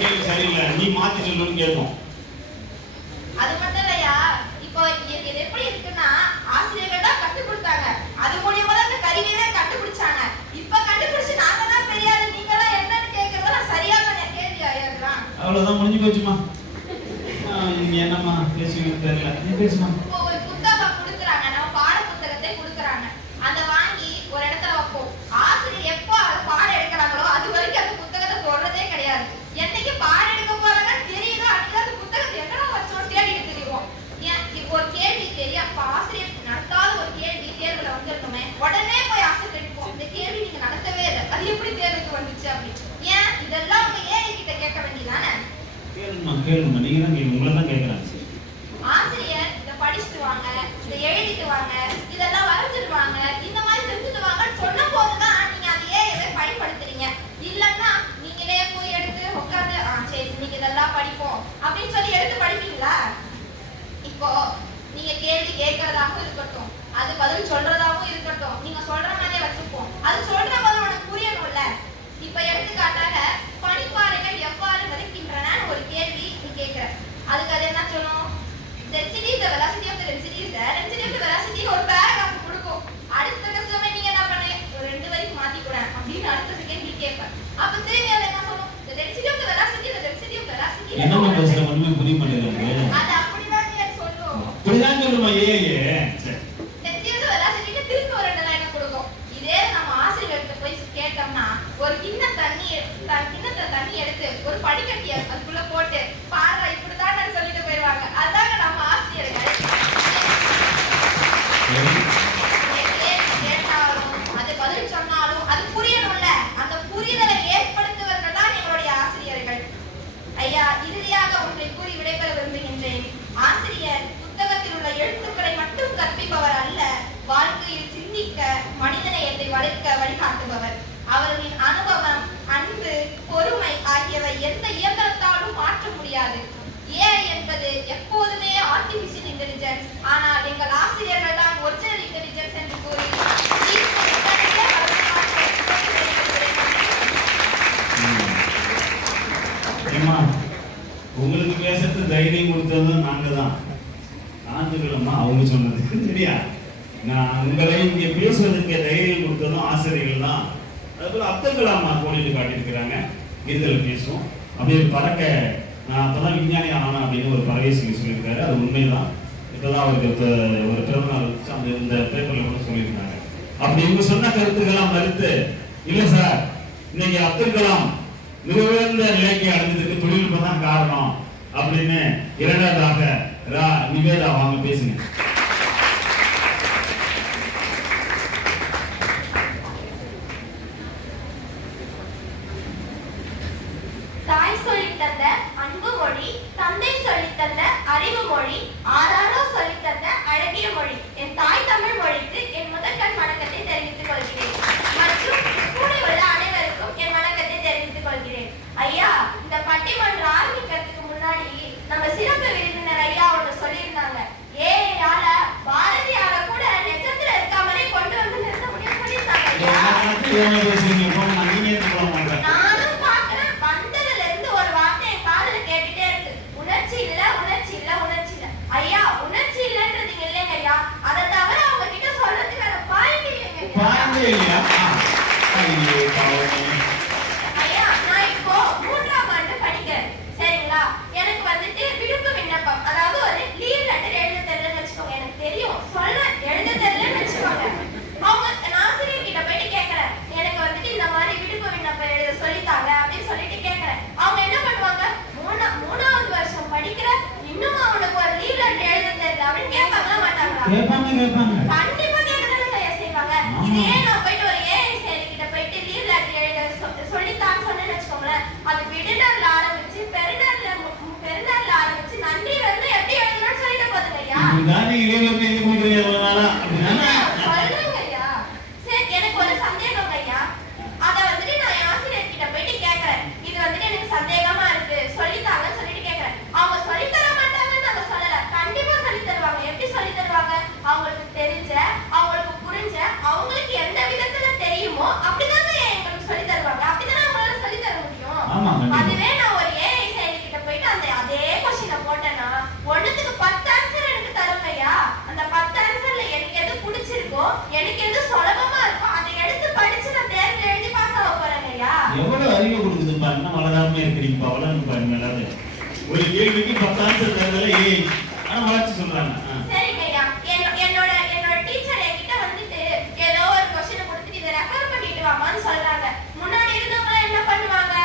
கேள்வி சரியில்லை, நீ மாத்தி சொல்லணும்னு கேட்கும். அது மட்டும் இல்லையா, இப்போ இது எப்படி இருக்குன்னா ஆசிரியர்கள் தான் கற்றுக் கொடுத்தாங்க, அது மூலியமா தான் இந்த கருவியவே கண்டுபிடிச்சாங்க. இப்ப கண்டுபிடிச்சு நாங்க தான் பெரியாரு, நீங்க எல்லாம் என்னன்னு கேட்கறதெல்லாம் சரியான கேள்வி ஆயிடுறான். அவ்வளவுதான், முடிஞ்சு போச்சுமா. நீங்க என்னம்மா பேசுவீங்கன்னு தெரியல, நீ பேசுமா. கேளுமா, நீங்க தான் கேட்க, உங்களை தான் கேட்கறாங்க. ஆசிரியர் இதை படிச்சுட்டு வாங்க, இதை எழுதிட்டு வாங்க, இதெல்லாம் வரைஞ்சிட்டு வாங்க, இந்த மாதிரி செஞ்சுட்டு வாங்கன்னு சொன்ன போதுதான் நீங்க அதையே இதை பயன்படுத்துறீங்க. இல்லைன்னா நீங்களே போய் எடுத்து உட்காந்து சரி இன்னைக்கு இதெல்லாம் படிப்போம் அப்படின்னு சொல்லி எடுத்து படிப்பீங்களா? இப்போ நீங்க கேள்வி கேட்கறதாகவும் இருக்கட்டும், அது பதில் சொல்றதாகவும் இருக்கட்டும், நீங்க சொல்ற மாதிரியே வச்சுப்போம். அது சொல்ற பதில் உனக்கு புரியணும்ல. இப்ப எடுத்துக்காட்டாக பனிப்பாறைகள் எவ்வாறு வதைக்கின்றன ஒரு கேள்வி நீ கேட்கிற, அதுக்கு அது என்ன சொல்லணும்? density is the velocity of the density is the density of the velocity ஒரு பேராகிராஃப் கொடுக்கும். அடுத்த கஷ்டமே நீங்க என்ன பண்ணீங்க, ஒரு 2 வரைக்கும் மாத்தி கூட அப்படின்னு அடுத்த செகண்ட் நீ கேட்ப. அப்ப திரும்பி அதை என்ன சொல்லணும்? the density of the velocity the density of the velocity என்னமா பேசுற ஒண்ணுமே புரிய மாட்டேங்குது. அது அப்படிதான் நீ சொல்லும். அப்படிதான் சொல்லுமா? சரி density of the velocity திருப்பி ஒரு 2 லைன் கொடுக்கும். இதே நம்ம ஆசிரியர்கிட்ட போய் கேட்டோம்னா ஒரு கிண்ணத்தை தண்ணி எடுத்து ஒரு படிக்கட்டிய அதுக்குள்ள போட்டு பாரு இப்படிதான் சொல்லிட்டு போயிடுவாங்க. அதாங்க நம்ம ஆசிரியர்கள். கேட்டாலும் அது பதில் சொன்னாலும் அது புரியணும்ல. அந்த புரிதலை ஏற்படுத்துவர்கள் தான் எங்களுடைய ஆசிரியர்கள். ஐயா, இறுதியாக ஒன்றை கூறி விடைபெற விரும்புகின்றேன். ஆசிரியர் புத்தகத்தில் உள்ள எழுத்துக்களை மட்டும் கற்பிப்பவர் அல்ல, வாழ்க்கையில் சிந்திக்க மனிதநேயத்தை வளர்க்க வழிகாட்டுபவர். அவர்களின் அனுபவம், அன்பு, பொறுமை ஆகியவை எந்த இயந்திரத்தாலும் மாற்ற முடியாது. ஏஐ என்பது எப்போதுமே ஆர்டிபிஷியல் இன்டெலிஜென்ஸ், ஆனால் எங்கள் ஆசிரியர்கள் தான் ஒரிஜினல் இன்டெலிஜென்ஸ் என்று கூறி உங்களுக்கு பேசுறது தைரியம் கொடுத்ததும் நாங்க தான். ஆண்டுகளம்மா அவங்க சொன்னது சரியா? நான் உங்களை இங்கே பேசுவதற்கு தைரியம் கொடுத்ததும் ஆசிரியர்கள் தான். அதுபோல அப்துல் கலாம் கோடிட்டு காட்டியிருக்கிறாங்க. இதில் பேசுவோம் அப்படியே பறக்க நான் அப்பதான் விஞ்ஞானி ஆனா அப்படின்னு ஒரு பறவை சொல்லியிருக்காரு. அது உண்மைதான். இப்பதான் அவருக்கு ஒரு பிறந்தநாள் வச்சு அந்த இந்த பேப்பர்ல கூட சொல்லியிருந்தாங்க. அப்படி இவங்க சொன்ன கருத்துக்கெல்லாம் மறுத்து இல்ல சார், இன்னைக்கு அப்துல் கலாம் மிக உயர்ந்த நிலைக்கு அடைஞ்சதுக்கு தொழில்நுட்பம் தான் காரணம் அப்படின்னு இரண்டாவதாக நிவேதா வாங்க பேசுங்க. தாய் சொல்லித்தந்த அன்பு மொழி, தந்தை சொல்லித்தந்த அறிவு மொழி, ஆறாரோ சொல்லித்தந்த அழகிய மொழி, என் தாய் தமிழ் மொழிக்கு என் முதற்கண் வணக்கத்தை தெரிவித்துக் கொள்கிறேன். மற்றும் கூட உள்ள அனைவருக்கும் என் வணக்கத்தை தெரிவித்துக் கொள்கிறேன். ஐயா, இந்த பட்டிமன்றம் ஆரம்பிக்கிறதுக்கு முன்னாடி நம்ம சிறப்பு விருந்தினர் ஐயா ஒன்று சொல்லியிருந்தாங்க. ஏயால பாரதியார கூட நெஜத்துல இருக்க மாதிரி கொண்டு வந்து நிறுத்த முடியும் சொல்லியிருந்தாங்க. நானும் பாக்குறேன், வந்ததுல இருந்து ஒரு வார்த்தை என் காதுல கேட்டுட்டே இருக்கு. உணர்ச்சி இல்ல, உணர்ச்சி இல்ல, உணர்ச்சி இல்ல. ஐயா, உணர்ச்சி இல்லன்றதுங்க இல்லைங்க ஐயா, அதை தவிர அவங்க கிட்ட சொல்றதுக்கு வேற பாயிண்ட் இல்லைங்க ஐயா. நான் இப்போ 3ஆம் ஆண்டு படிக்கிறேன் சரிங்களா? எனக்கு வந்துட்டு விடுப்பு விண்ணப்பம், அதாவது ஒரு லீவ் லெட்டர் எழுத தெரியலன்னு வச்சுக்கோங்க. எனக்கு தெரியும் சொல்ல எழுத தெரியலன்னு வச்சுக்கோங்க. அவங்க ஆசிரியர் கிட்ட போயிட்டு கேட்கறேன், எனக்கு வந்துட்டு இந்த மாதிரி விடுப்பு விண்ணப்பம் எழுத சொல்லித்தாங்க அப்படின்னு சொல்லிட்டு கேட்கறேன். அவங்க என்ன பண்ணுவாங்க, 3ஆவது வருஷம் படிக்கிற இன்னும் அவனுக்கு ஒரு லீவ் லெட்டர் எழுத தெரியல அப்படின்னு கேட்பாங்களா மாட்டாங்களா? கண்டிப்பா கேட்கறதுல செய்வாங்க. இதே நான் போயிட்டு ஒரு ஏஐ செயலி கிட்ட போயிட்டு லீவ் லெட்டர் எழுத சொல்லித்தான்னு சொன்னேன்னு வச்சுக்கோங்களேன், அது விடுடர்ல ஆரம்பிச்சு பெருடர்ல ஆரம்பிச்சு நன்றி வந்து எப்படி எழுதணும்னு சொல்லிட்டு போதுங்க ஐயா. சொல்லுங்க ஐயா. சரி, எனக்கு ஒரு சந்தேகம் ஐயா. அதை வந்துட்டு நான் என் ஆசிரியர் கிட்ட போயிட்டு கேட்கறேன், இது வந்துட்டு எனக்கு சந்தேகமா இருக்கு சொல்லித்தாங்கன்னு சொல்லிட்டு கேட்கறேன். அவங்க சொல்லித்தர மாட்டாங்கன்னு நம்ம சொல்லல, கண்டிப்பா சொல்லி தருவாங்க. எப்படி சொல்லி தருவாங்க? அவங்களுக்கு தெரிஞ்ச, அவங்களுக்கு புரிஞ்ச, அவங்களுக்கு எந்த விதத்துல தெரியுமோ அப்படிதாங்க எங்களுக்கு சொல்லி தருவாங்க. அப்படிதானே அவங்களால சொல்லி தர முடியும். அதுவே நான் ஒரு ஏஐ செயலி கிட்ட போயிட்டு அதே கொஸ்டினை போட்டேன்னா 1க்கு 10 ஆன்சர் எனக்கு தருங்க ஐயா. அந்த 10 ஆன்சர்ல எனக்கு எது பிடிச்சிருக்கோ, எனக்கு எது சுலபமா இருக்கோ அதை எடுத்து படிச்சு நான் தேர்வு எழுதி பாஸ் ஆக போறேங்க ஐயா. எவ்வளவு அறிவு கொடுக்குது பாருங்க, வளராம இருக்கிறீங்க வளர்ந்து பாருங்க. எல்லாரும் ஒரு கேள்விக்கு 10 ஆன்சர் தரதுல ஆனா வளர்ச்சி சொல்றாங்க. சரிங்க ஐயா. என்னோட டீச்சர் என்கிட்ட வந்துட்டு ஏதோ ஒரு கொஸ்டினை கொடுத்துட்டு இதை ரெஃபர் பண்ணிட்டு வாமான்னு சொல்றாங்க. முன்னாடி இருந்தவங்க என்ன பண்ணுவாங்க,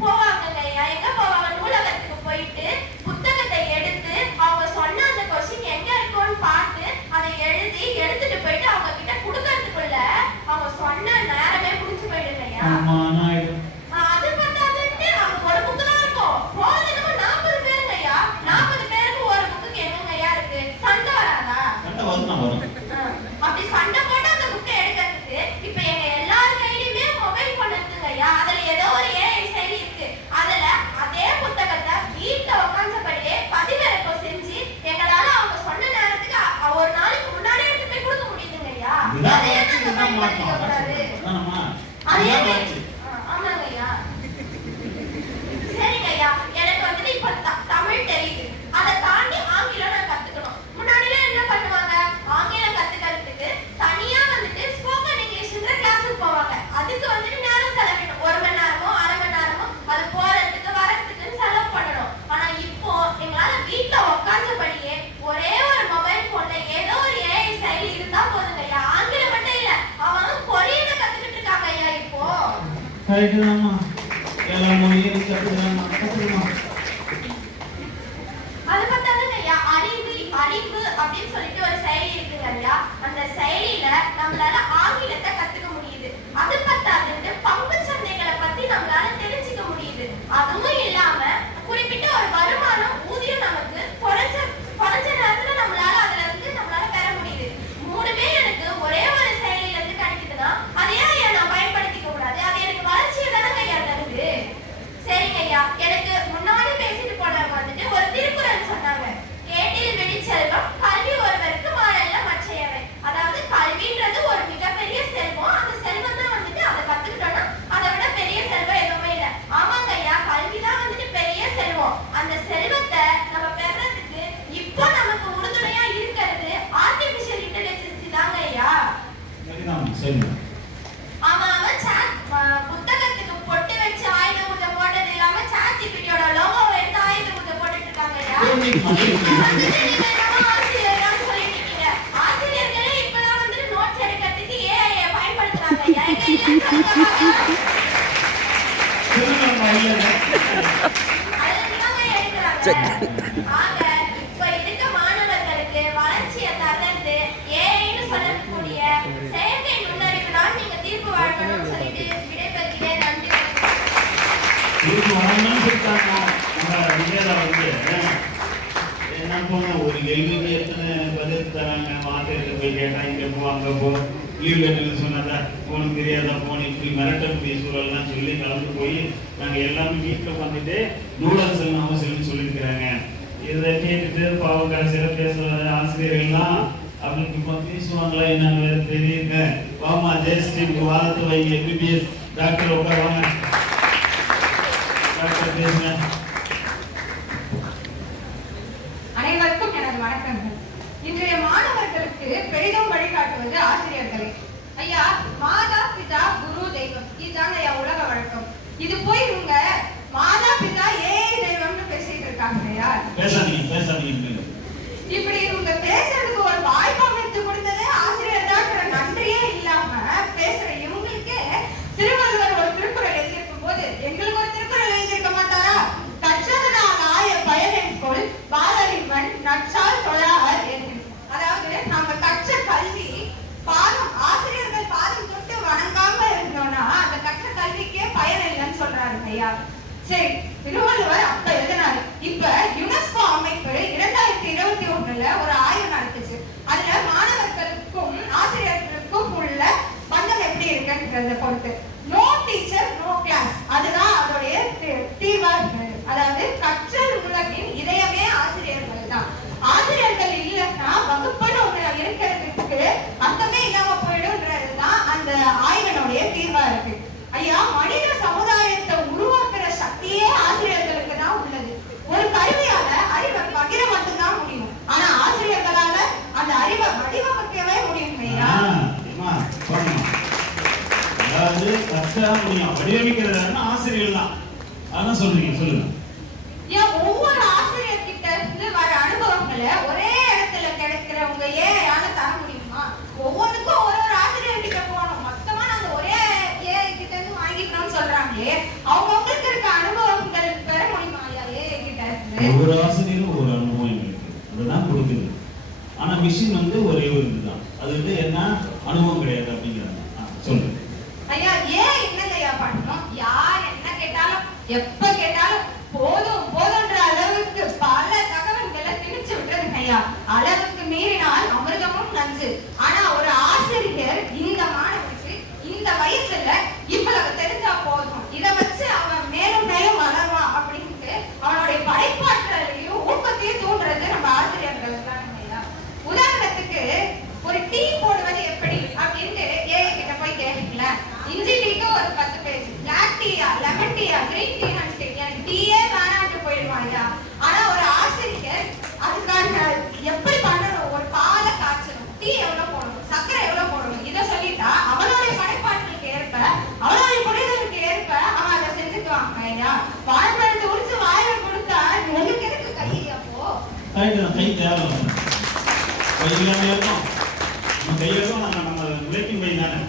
போவாங்க ஐயா. எங்க போவாங்க? நூலகத்துக்கு போயிட்டு புத்தகத்தை எடுத்து அவங்க சொன்ன அந்த கொஸ்டின் எங்க இருக்கும்னு பார்த்து அதை எழுதி எடுத்துட்டு போயிட்டு அவங்க கிட்ட கொடுக்கறதுக்குள்ள அவங்க சொன்ன நேரமே முடிஞ்சு போயிடுங்க ஐயா. அது பார்த்தாதுன்ட்டு அவங்க ஒரு புக்கு தான் இருக்கும், போறதுக்கு 40 வரும். அப்படி சண்டை போட்டு அந்த புக்கை எடுக்கிறதுக்கு இப்ப எங்க எல்லார் கையிலுமே மொபைல் போன் இருக்குங்க ஐயா. அதுல ஏதோ ஒரு ஏஐ செயலி இருக்கு. அதுல அதே புத்தகத்தை வீட்டுல உட்கார்ந்தபடியே பதிவிறக்கம் செஞ்சு எங்களால அவங்க சொன்ன நேரத்துக்கு ஒரு நாளைக்கு முன்னாடியே எடுத்து போய் கொடுக்க முடியுதுங்க ஐயா. அதையே நாங்க பயன்படுத்திக்க கூடாது. ஆமாங்க ஐயா. சரிங்க ஐயா, எனக்கு வந்துட்டு இப்ப தமிழ் தெரியுது. அதை தாண்டி ஆங்கிலம் நான் கத்துக்கணும். முன்னாடிலாம் என்ன பண்ணுவாங்க, ஆங்கிலம் கத்துக்கிறதுக்கு தனியா வந்துட்டு ஸ்போக்கன் இங்கிலீஷ்ன்ற கிளாஸுக்கு போவாங்க. அதுக்கு வந்துட்டு நேரம் செலவிடணும். 1 மணி நேரமோ 1/2 மணி நேரமோ அது போறதுக்கு வரதுக்குன்னு செலவு பண்ணணும். ஆனா இப்போ எங்களால வீட்டுல உட்கார்ந்தபடியே ஒரே ஒரு மொபைல் போன்ல ஏதோ ஒரு ஏஐ செயலி இருந்தா போதுங்க ஐயா. ஆங்கிலம் மட்டும் இல்ல, அவங்க கொரியனை கத்துக்கிட்டு இருக்காங்க ஐயா இப்போ. எல்லா மொழியும் கத்துக்கலாம். அது பார்த்தாங்க ஐயா, அறிவு அப்படின்னு சொல்லிட்டு ஒரு செயலி இருக்குங்க ஐயா. அந்த செயலியில நம்மளால ஆங்கிலத்தை கத்துக்க முடியுது. அது பத்தாதுன்னு பங்கு சந்தைகளை பத்தி நம்மளால தெரிஞ்சுக்க முடியுது. அதுவும் இல்லாம குறிப்பிட்ட ஒரு வருமானம் ஊதியம் நமக்கு குறைஞ்ச நேரத்துல நம்மளால அதுல இருந்து நம்மளால பெற முடியுது. 3மே எனக்கு ஒரே ஒரு செயலியில இருந்து கிடைக்குதுன்னா அதே ஐயா நான் பயன்படுத்திக்க கூடாது. அது எனக்கு வளர்ச்சியை தானே ஐயா தருது. சரிங்க ஐயா, எனக்கு முன்னாடி பேசிட்டு போனவங்க வந்துட்டு ஒரு திருக்குறள் சொன்னாங்க. கேட்டில் விழிச்செல்வம் கல்வி ஒருவருக்கு மாறல்ல மற்றையவை. அதாவது கல்வின்றது ஒரு மிகப்பெரிய செல்வம். அந்த செல்வம் தான் வந்துட்டு அதை கத்துக்கிட்டோம்னா அதை விட பெரிய செல்வம் எதுவுமே இல்லை. ஆமாங்க ஐயா, கல்விதான் வந்துட்டு பெரிய செல்வம். அந்த செல்வத்தை நம்ம பெறதுக்கு இப்போ நமக்கு உறுதுணையா இருக்கிறது ஆர்டிபிஷியல் இன்டெலிஜென்ஸ் தாங்க ஐயா. அவன் புத்தகத்துக்கு பொட்டு வச்சு ஆயுத பூஜை போட்டது இல்லாம சாட்ஜிபிடியோட லோகோவை எடுத்து ஆயுத பூஜை போட்டுட்டு இருக்காங்க ஐயா. ஆசிரியர் சொல்லிட்டு இருக்கீங்க. ஆசிரியர்களே இப்பதான் வந்துட்டு நோட்ஸ் எடுக்கிறதுக்கு ஏஐ பயன்படுத்துறாங்க ஐயா. ஆக இப்ப இருக்க மாணவர்களுக்கு வளர்ச்சியை தர்றது ஏஐன்னு சொல்லக்கூடிய செயற்கை நுண்ணறிவு தான் நீங்க தீர்ப்பு வழங்கணும்னு சொல்லிட்டு விடைபெறுகிறேன். நன்றி. தீர்ப்பு வழங்கணும்னு சொல்லிட்டாங்க. நிவேதா வந்து என்ன போன ஒரு கேள்விக்கு எத்தனை பதில் தராங்க. மாத்திரைக்கு போய் கேட்டா இங்க போ அங்க போ, லீவ் லெட்டர் சொன்னதா போனுக்கு தெரியாதா போன இப்படி மிரட்டக்கூடிய சூழல்லாம் சொல்லி கலந்து போய் நாங்க எல்லாமே வீட்டில் வந்துட்டு நூலர் செல்லும் அவசியம்னு சொல்லியிருக்கிறாங்க. இதை கேட்டுட்டு பாவம் கடைசியில பேசுற ஆசிரியர்கள்லாம் அவங்களுக்கு இப்போ பேசுவாங்களா என்னன்னு வேற தெரியுங்க. வாமா ஜெயஸ்ரீக்கு வாரத்து வைங்க, எம்பிபிஎஸ் டாக்டர் உட்காருவாங்க. டாக்டர் பேசுங்க. அனைவருக்கும் எனது வணக்கங்கள். இன்றைய மாணவர்களுக்கு பெரிதும் வழிகாட்டுவது ஆசிரியர்களே. ஐயா, மாதா பிதா குரு தெய்வம் இதுதாங்க ஐயா உலக வழக்கம். இது போய் இவங்க மாதா பிதா ஏஐ தெய்வம்னு பேசிட்டு இருக்காங்க ஐயா. பேசாதீங்க. இப்படி இவங்க பேசுறதுக்கு ஒரு வாய்ப்பு அமைத்து கொடுத்ததே ஆசிரியர் தான். நன்றியே இல்லாம பேசுற இவங்களுக்கு திருவள்ளுவர் ஒரு திருக்குறள் எழுதியிருக்கும் போது எங்களுக்கு ஒரு திருக்குறள் எழுதியிருக்க மாட்டாரா? கற்றதனால் ஆய பயனென்கொள் பாலறிவன் நற்றால் தொழார் என்று. அதாவது நம்ம கற்ற கல்வி ஆசிரியர்கள் பாதம் தொட்டு வணங்காம இருந்தோம்னா அந்த கற்ற கல்விக்கே பயன் இல்லைன்னு சொல்றாரு ஐயா. சரி, திருவள்ளுவர் அப்ப எழுதினாரு. இப்ப யுனெஸ்கோ அமைப்பு 2021 ஒரு ஆய்வு நடத்துச்சு. அதுல மாணவர்களுக்கும் ஆசிரியர்களுக்கும் உள்ள பந்தம் எப்படி இருக்குன்றத பொறுத்து நோ டீச்சர் நோ கிளாஸ் அதுதான் அதோடைய தீர்வா இருந்தது. அதாவது கற்றல் உலகின் இதயமே ஆசிரியர்கள் தான். ஆசிரியர்கள் இல்லைன்னா வகுப்புன்னு ஒண்ணு இருக்கிறதுக்கு அர்த்தமே இல்லாம போயிடும்ன்றதுதான் அந்த ஆய்வனுடைய தீர்வா இருக்கு. ஐயா, மனித சமுதாயத்தை உருவாக்குற சக்தியே ஆசிரியர்களுக்கு தான் உள்ளது. ஒரு கருவியால அறிவை பகிர மட்டும்தான் முடியும். ஆனா ஆசிரியர்களால அந்த அறிவை வடிவமைக்கவே முடியும் ஐயா. அதாவது கற்றா முடியும், வடிவமைக்கிறதுனா ஆசிரியர்கள் தான். அதான் சொல்லுங்க. ஒவ்வொரு ஆசிரியர் கிட்ட இருந்து வர அனுபவங்களை ஒரே இடத்துல கிடைக்கிறவங்க ஏஐயால தர முடியுமா? ஒவ்வொன்றுக்கும் ஒரு ஆசிரியர் கிட்ட போகணும். மொத்தமா நாங்க ஒரே ஏஐ கிட்ட இருந்து வாங்கிக்கணும்னு சொல்றாங்களே, அவங்களுக்கு இருக்க அனுபவங்கள் பெற முடியுமா ஐயா ஏஐ கிட்ட இருந்து? ஒவ்வொரு ஆசிரியரும் ஒரு அனுபவம் எங்களுக்கு அதுதான் கொடுக்குது. ஆனா மிஷின் வந்து ஒரே ஒரு இதுதான். அது வந்து என்ன அனுபவம் கிடையாது அப்படிங்கிறாங்க. சொல்லுங்க ஐயா. ஏன் என்னங்க ஐயா பண்ணணும்? யார் என்ன கேட்டாலும் எப்ப கேட்டாலும் போதும்ன்ற அளவுக்கு பல தகவல்களை திணிச்சு விட்டுருங்க ஐயா. அளவுக்கு மீறினால் அமிர்தமும் 5. ஆனா ஒரு ஆசிரியர் இந்த மாணவனுக்கு இந்த வயசுல இவ்வளவு தெரிஞ்சா போதும், இதை வச்சு அவன் மேலும் மேலும் வளருவான் அப்படின்ட்டு அவனுடைய படைப்பாற்றலையும் ஊக்கத்தையும் தூண்டுறது நம்ம ஆசிரியர்கள் தான் இல்லையா? உதாரணத்துக்கு ஒரு டீ போடுவது எப்படி அப்படின்ட்டு ஏஐ கிட்ட போய் கேட்டீங்களா? இஞ்சி டீக்கு ஒரு 10 பேஜ், பிளாக் டீயா, லெமன் டீயா, கிரீன் டீ, எனக்கு டீயே வேணான்ட்டு போயிடுவாங்க. ஆனா ஒரு ஆசிரியர் அதுக்கான எப்படி பண்ணணும், ஒரு பாலை காய்ச்சணும், டீ எவ்வளவு போடணும், சர்க்கரை எவ்வளவு போடணும், இதை சொல்லிட்டா அவனுடைய படைப்பாற்றலுக்கு ஏற்ப, அவனுடைய புரிதலுக்கு ஏற்ப அவன் அதை செஞ்சுக்குவாங்க ஐயா. வாழைப்பழத்தை உரிச்சு வாயில கொடுத்தா உங்களுக்கு எதுக்கு கை? அப்போ கை தேவை இருக்கும், கையெழுத்தும் நம்ம உழைக்கும் கை தானே.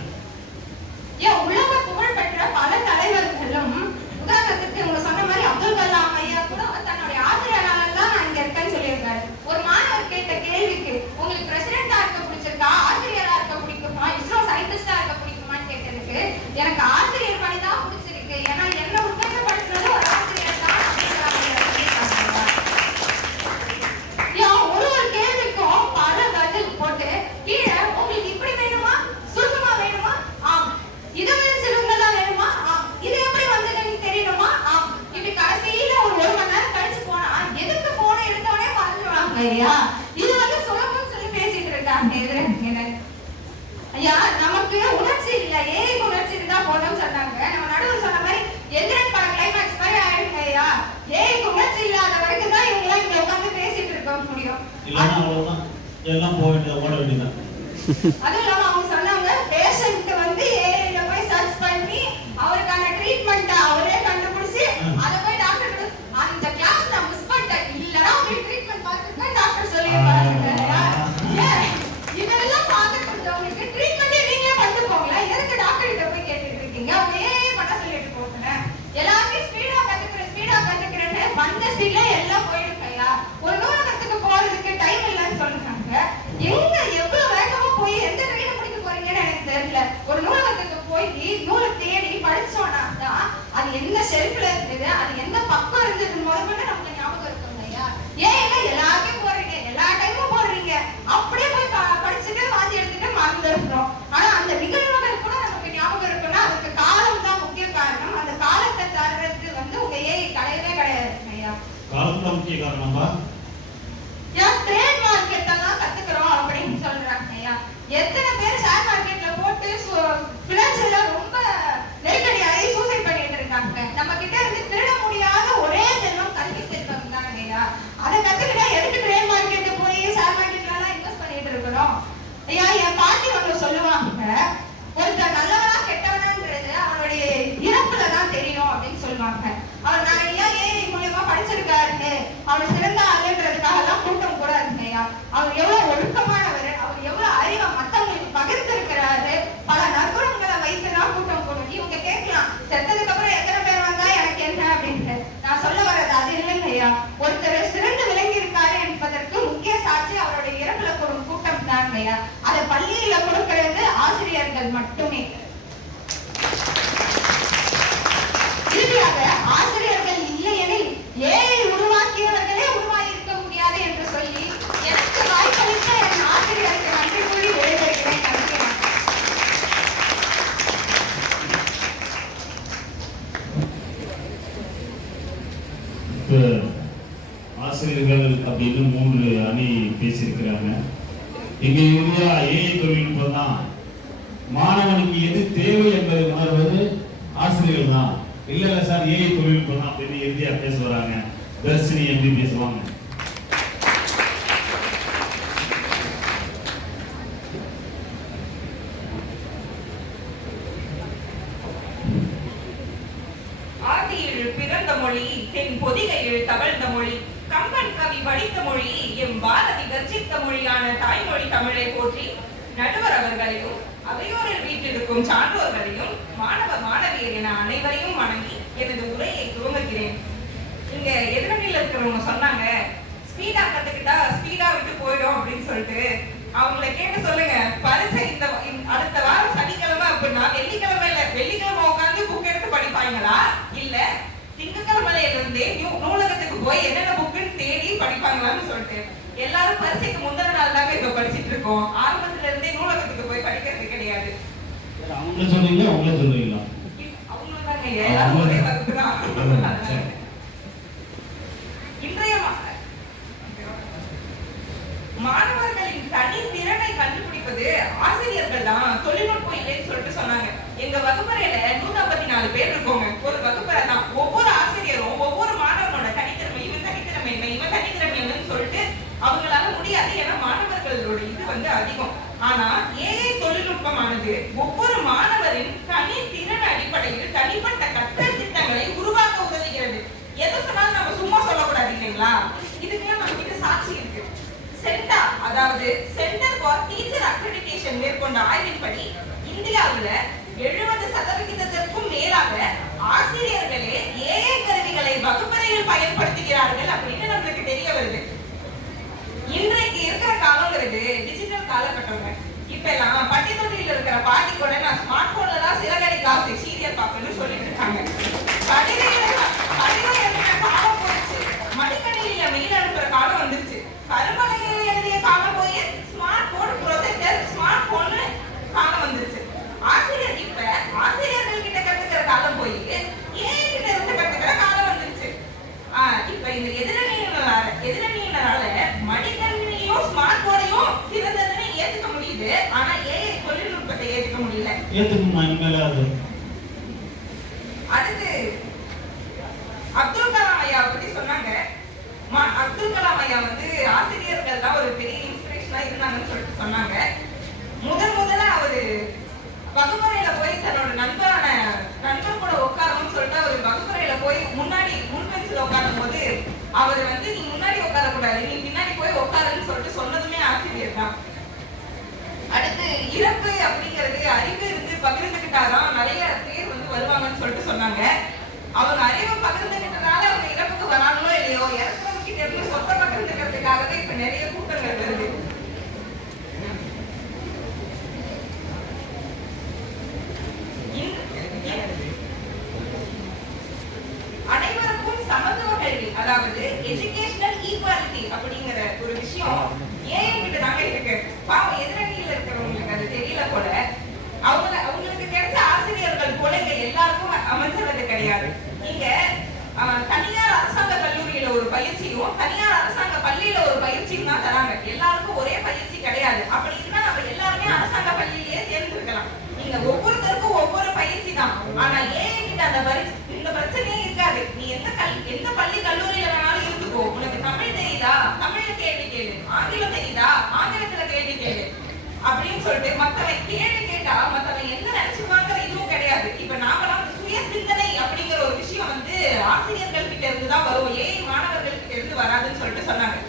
ஏன் உலக புகழ் பெற்ற பல தலைவர்களும், உதாரணத்துக்கு உங்க சொன்ன மாதிரி அப்துல் கலாம் ஐயா கூட தன்னுடைய ஆசிரியரால தான் நான் இங்க இருக்கேன்னு சொல்லியிருக்காரு. ஒரு மாணவர் கேட்ட கேள்விக்கு உங்களுக்கு பிரசிடென்டா இருக்க பிடிச்சிருக்கா, ஆசிரியரா இருக்க பிடிக்குமா, இஸ்ரோ சயின்டிஸ்டா இருக்க பிடிக்குமான்னு கேட்டதுக்கு எனக்கு ஆசிரியர் பணி தான் பிடிச்சிருக்கு, ஏன்னா என்ன உண்மைப்படுத்துறது ஒரு ஆசிரியர் தான் ஒரு ஒரு கேள்விக்கும் பல பதில் போட்டு கீழே உங்களுக்கு இப்படி வேணுமா, சுருக்கமா வேணுமா, ஆம், இதை விட சிறந்ததா வேணுமா, ஆம், இது எப்படி வந்ததுன்னு தெரியணுமா, ஆம், இப்படி கடைசியில ஒரு மணி நேரம் கழிச்சு போனா எதுக்கு போன எடுத்தவனே மறந்துடுவாங்க ஐயா. இது வந்து சுலபம்னு சொல்லி பேசிட்டு இருக்காங்க எதிர ஐயா. நமக்கு உணர்ச்சி இல்ல, ஏஐக்கு உணர்ச்சி இருந்தா போதும்னு சொன்னாங்க. நம்ம நடுவில் சொன்ன மாதிரி எந்திரன் பட கிளைமேக்ஸ் மாதிரி ஆயிடுங்க ஐயா. ஏஐக்கு உணர்ச்சி இல்லாத வரைக்கும் தான் இவங்க இங்க உட்காந்து பேசிட்டு இருக்க முடியும். இல்லன்னா அவ்வளவுதான், எல்லாம் போக வேண்டியது, ஓட வேண்டியதுதான். அதுவும் இல்லாம அவங்க சொன்னாங்க பேஷண்ட் வந்து ஏஐல போய் சர்ச் பண்ணி அவருக்கான ட்ரீட்மெண்ட் அவரே கண்டுபிடிச்சு அதை போய் டாக்டர் அந்த கிளாஸ் நான் மிஸ் பண்ணிட்டேன், இல்லனா உங்களுக்கு ட்ரீட்மெண்ட் பார்த்துட்டு டாக்டர் சொல்லிருப்பாங்க. இதெல்லாம் பார்த்துட்டு உங்களுக்கு ட்ரீட்மெண்ட்டே நீங்களே பண்ணிக்கோங்களா, எதுக்கு டாக்டர் கிட்ட போய் கேட்டுட்டு இருக்கீங்க? அவங்க ஏஐ பண்ண சொல்லிட்டு போங்க. எல்லாத்தையும் ஸ்பீடா கத்துக்கிறேன்னு வந்த ஸ்பீட்ல எல்லாம் போயிடுங்க ஐயா. ஒரு நூலகத்துக்கு போறதுக்கு டைம் இல்லைன்னு சொல்றாங்க. எங்க எவ்வளவு வேகமா போய் எந்த ட்ரெயினை பிடிக்க போறீங்கன்னு எனக்கு தெரியல. ஒரு நூலகத்துக்கு போய் நூலை தேடி படிச்சோம்னா தான் அது எந்த ஷெல்ஃப்ல இருக்குது, அது எந்த பக்கம் இருந்ததுன்னு முதல்ல நமக்கு ஞாபகம் இருக்கும் ஐயா. ஏன்னா எல்லாத்தையும் போடுறீங்க, எல்லா டைமும் போடுறீங்க, அப்படியே போய் படிச்சுட்டு வாந்தி எடுத்துட்டு மறந்துடுறோம். ஆனா அந்த நிகழ்வுகள் கூட நமக்கு ஞாபகம் இருக்குன்னா அதுக்கு காலம் தான் முக்கிய காரணம். அந்த காலத்தை தர்றதுக்கு வந்து உங்க ஏஐ கிடையவே கிடையாது ஐயா. காலம் தான் முக்கிய காரணமா? ட்ரேட் மார்க்கெட் தான் கத்துக்கிறோம் அப்படின்னு சொல்றாங்க ஐயா. எத்தனை பேர் ஷேர் மார்க்கெட்ல போட்டு பினான்சியலா ரொம்ப நெருக்கடியாகி சூசைட் பண்ணிட்டு இருக்காங்க. நம்ம கிட்ட இருந்து திருட முடியாத ஒரே செல்வம் கல்வி செல்வம் தான் ஐயா. அதை கத்துக்கிட்டா எதுக்கு ட்ரேட் மார்க்கெட் போய் ஷேர் மார்க்கெட்ல எல்லாம் இன்வெஸ்ட் பண்ணிட்டு இருக்கிறோம் ஐயா. என் பாட்டி ஒன்று சொல்லுவாங்க, ஒருத்தர் நல்லவனா கெட்டவனான்றது அவனுடைய இறப்புல தான் தெரியும் அப்படின்னு சொல்லுவாங்க. அவர் நிறைய ஏஐ மூலியமா படிச்சிருக்காரு, அவர் சிறந்த ஆளுன்றதுக்காக எல்லாம் கூட்டம் கூட இருக்கையா. அவர் எவ்வளவு ஒழுக்கமானவர், அவர் எவ்வளவு அறிவை மத்தவங்களுக்கு பகிர்ந்திருக்கிறாரு, பல நற்குணங்களை வைத்துதான் கூட்டம் கூடும். இவங்க கேட்கலாம் செத்ததுக்கு அப்புறம் எத்தனை பேர் வந்தா எனக்கு என்ன அப்படின்ட்டு. நான் சொல்ல வர்றது அது இல்லைங்க ஐயா. ஒருத்தர் சிறந்து விளங்கி இருக்காரு என்பதற்கு முக்கிய சாட்சி அவருடைய இறப்புல கூடும் கூட்டம் தான் ஐயா. அதை பள்ளியில கொடுக்கிறது ஆசிரியர்கள் மட்டுமே. இறுதியாக ஆசிரியர்கள் இல்லையெனில் ஏஐ உருவாக்கியவர்களே உருவாகி இருக்க முடியாது என்று சொல்லி எனக்கு வாய்ப்பளித்த என் ஆசிரியருக்கு நன்றி கூறி விடைபெறுகிறேன். ஆசிரியர்கள் அப்படின்னு 3 அணி பேசியிருக்கிறாங்க. இங்க இறுதியா ஏஐ தொழில்நுட்பம் தான் மாணவனுக்கு எது தேவை என்பதை உணர்வது ஆசிரியர்கள் தான். இல்ல சார் ஏஐ தொழில்நுட்பம் தான் அப்படின்னு இறுதியா பேச வராங்க. தர்ஷினி எப்படி பேசுவாங்க? ஆதியில் பிறந்த மொழி, தென் பொதிகையில் தவழ்ந்த மொழி, கம்பன் கவி படித்த மொழி, எம் பாரதி கர்ஜித்த மொழியான தாய்மொழி தமிழை போற்றி நடுவர் அவர்களையும் அவையோரில் வீட்டிற்கும் சான்றோர்களையும் மாணவ மாணவியர் என அனைவரையும் வணங்கி எனது உரையை துவங்குகிறேன். இங்க எதிரணியில் இருக்கிறவங்க சொன்னாங்க ஸ்பீடா கத்துக்கிட்டா ஸ்பீடா விட்டு போயிடும் அப்படின்னு சொல்லிட்டு. அவங்களை கேட்டு சொல்லுங்க, பரிசை இந்த அடுத்த வாரம் சனிக்கிழமை அப்படின்னா வெள்ளிக்கிழமை உட்காந்து புக் எடுத்து படிப்பாங்களா, இல்ல திங்கக்கிழமையில இருந்தே நூலகத்துக்கு போய் என்னென்ன புக்குன்னு தேடி படிப்பாங்களான்னு சொல்லிட்டு. எல்லாரும் பரிசைக்கு முந்தின நாள் தாங்க இப்ப படிச்சிட்டு இருக்கோம். ஆரம்பத்துல இருந்தே நூலகத்துக்கு போய் படிக்கிறது கிடையாது. அவங்கள சொல்றீங்களா அவங்கள சொல்றீங்களா? அவங்களும் தாங்க எல்லாரும் ஒரே வகுப்பு தான். இன்றைய மாணவர்களின் தனி திறனை கண்டுபிடிப்பது ஆசிரியர்கள் தான். தொழில்நுட்பம் இல்லைன்னு சொல்லிட்டு சொன்னாங்க. எங்க வகுப்பறையில 154 பேர் இருக்கோங்க. ஒரு வகுப்பறை தான். ஒவ்வொரு ஆசிரியரும் ஒவ்வொரு மாணவனோட தனித்திறமை, இவன் தனித்திறமை என்ன, இவன் தனித்திறமை என்னன்னு சொல்லிட்டு அவங்களால முடியாது. ஏன்னா மாணவர்களோட இது வந்து அதிகம். ஆனா ஏஐ தொழில்நுட்பமானது ஒவ்வொரு மாணவரின் தனி திறன் அடிப்படையில் தனிப்பட்ட கற்றல் திட்டங்களை உருவாக்க உதவுகிறது. எதை சொன்னாலும் நம்ம சும்மா சொல்லக்கூடாது இல்லைங்களா? இதுக்கெல்லாம் நம்ம கிட்ட சாட்சி இருக்கு. சென்டா, அதாவது சென்டர் ஃபார் டீச்சர் அக்ரெடிடேஷன் மேற்கொண்ட ஆய்வின்படி இந்தியாவுல 70% மேலாக ஆசிரியர்களே ஏஐ கருவிகளை வகுப்பறையில் பயன்படுத்துகிறார்கள் அப்படின்னு நம்மளுக்கு தெரிய வருது. இன்றைக்கு இருக்கிற காலங்கிறது டிஜிட்டல் காலகட்டங்க. இப்ப எல்லாம் பட்டி தொட்டியில இருக்கிற பாட்டி கூட நான் ஸ்மார்ட் போன்ல தான் சிறகடி காசு சீரியல் பார்ப்பேன்னு சொல்லிட்டு இருக்காங்க. கடிதம் எழுதுற காலம் போயிடுச்சு. மடிக்கணினியில மெயில் அனுப்புற காலம் வந்துருச்சு. கரும்பலகையில எழுதிய காலம் போய் smart phone, projector, smart phone காலம் வந்துருச்சு. ஆசிரியர்கள் கிட்ட கத்துக்கிற காலம் போய் ஏஐ கிட்ட இருந்து கத்துக்கிற காலம் வந்துருச்சு. இப்ப இந்த எதிரணியினரால மடிக்கணினியும் ஸ்மார்ட் போனையும் சிறந்ததுன்னு ஏத்துக்க முடியுது. ஆனா ஏஐ தொழில்நுட்பத்தை ஏத்துக்க முடியல. அடுத்து அப்துல் கலாம் ஐயா பத்தி சொன்னாங்க. அப்துல் கலாம் ஐயா வந்து ஆசிரியர்கள் தான் ஒரு பெரிய இன்ஸ்பிரேஷனா இருந்தாங்கன்னு சொல்லிட்டு சொன்னாங்க. முதல்ல அவரு வகுப்பறையில போய் தன்னோட நண்பர் கூட உட்காரணும்னு சொல்லிட்டு அவரு வகுப்பறையில போய் முன்னாடி முன்பெஞ்சில் உட்காரும் போது அவர் வந்து நீ முன்னாடி உட்கார கூடாது, நீ பின்னாடி போய் உட்காருன்னு சொல்லிட்டு சொன்னதுமே ஆசிரியர் தான். அடுத்து இறப்பு அப்படிங்கிறது அறிவு இருந்து பகிர்ந்துகிட்டாதான் நிறைய பேர் வந்து வருவாங்கன்னு சொல்லிட்டு சொன்னாங்க. அவங்க அறிவை பகிர்ந்துகிட்டனால அவங்க இறப்புக்கு வராங்களோ இல்லையோ, இறக்குறவங்க கிட்ட இருந்து சொத்தை பகிர்ந்துக்கிறதுக்காகவே இப்ப நிறைய கூட்டங்கள் வருது. அனைவருக்கும் சமத்துவ கல்வி, அதாவது எஜுகேஷனல் ஈக்வாலிட்டி அப்படிங்கிற ஒரு விஷயம் ஏஐ கிட்ட தாங்க இருக்கு. பாவம் எதிரணியில இருக்கிறவங்களுக்கு அது தெரியல போல. அவங்களுக்கு கிடைச்ச ஆசிரியர்கள் போல இங்க எல்லாருக்கும் அமைஞ்சது கிடையாது. இங்க தனியார் அரசாங்க கல்லூரியில ஒரு பயிற்சியும் தனியார் அரசாங்க பள்ளியில ஒரு பயிற்சியும் தான் தராங்க. எல்லாருக்கும் ஒரே பயிற்சி கிடையாது. அப்படி இருந்தா நம்ம எல்லாருமே அரசாங்க பள்ளியிலேயே சேர்ந்திருக்கலாம். இங்க ஒவ்வொருத்தருக்கும் ஒவ்வொரு பயிற்சி தான். ஆனா ஏஐ கிட்ட இந்த பிரச்சனையே இருக்காது. நீ எந்த பள்ளி கல்லூரியில வேணாலும் இருந்துக்கோ. உனக்கு தமிழ் தெரியுதா, தமிழ்ல கேள்வி கேளு. ஆங்கிலம் தெரியுதா, ஆங்கிலத்துல கேள்வி கேளு அப்படின்னு சொல்லிட்டு மத்தவன் கேள்வி கேட்டா மத்தவன் என்ன நினைச்சுப்பாங்கிற இதுவும் கிடையாது. இப்ப நாமெல்லாம் சுய சிந்தனை அப்படிங்கிற ஒரு விஷயம் வந்து ஆசிரியர்கள் கிட்ட இருந்து தான் வரும். ஏஐ மாணவர்கள் கிட்ட இருந்து வராதுன்னு சொல்லிட்டு சொன்னாங்க.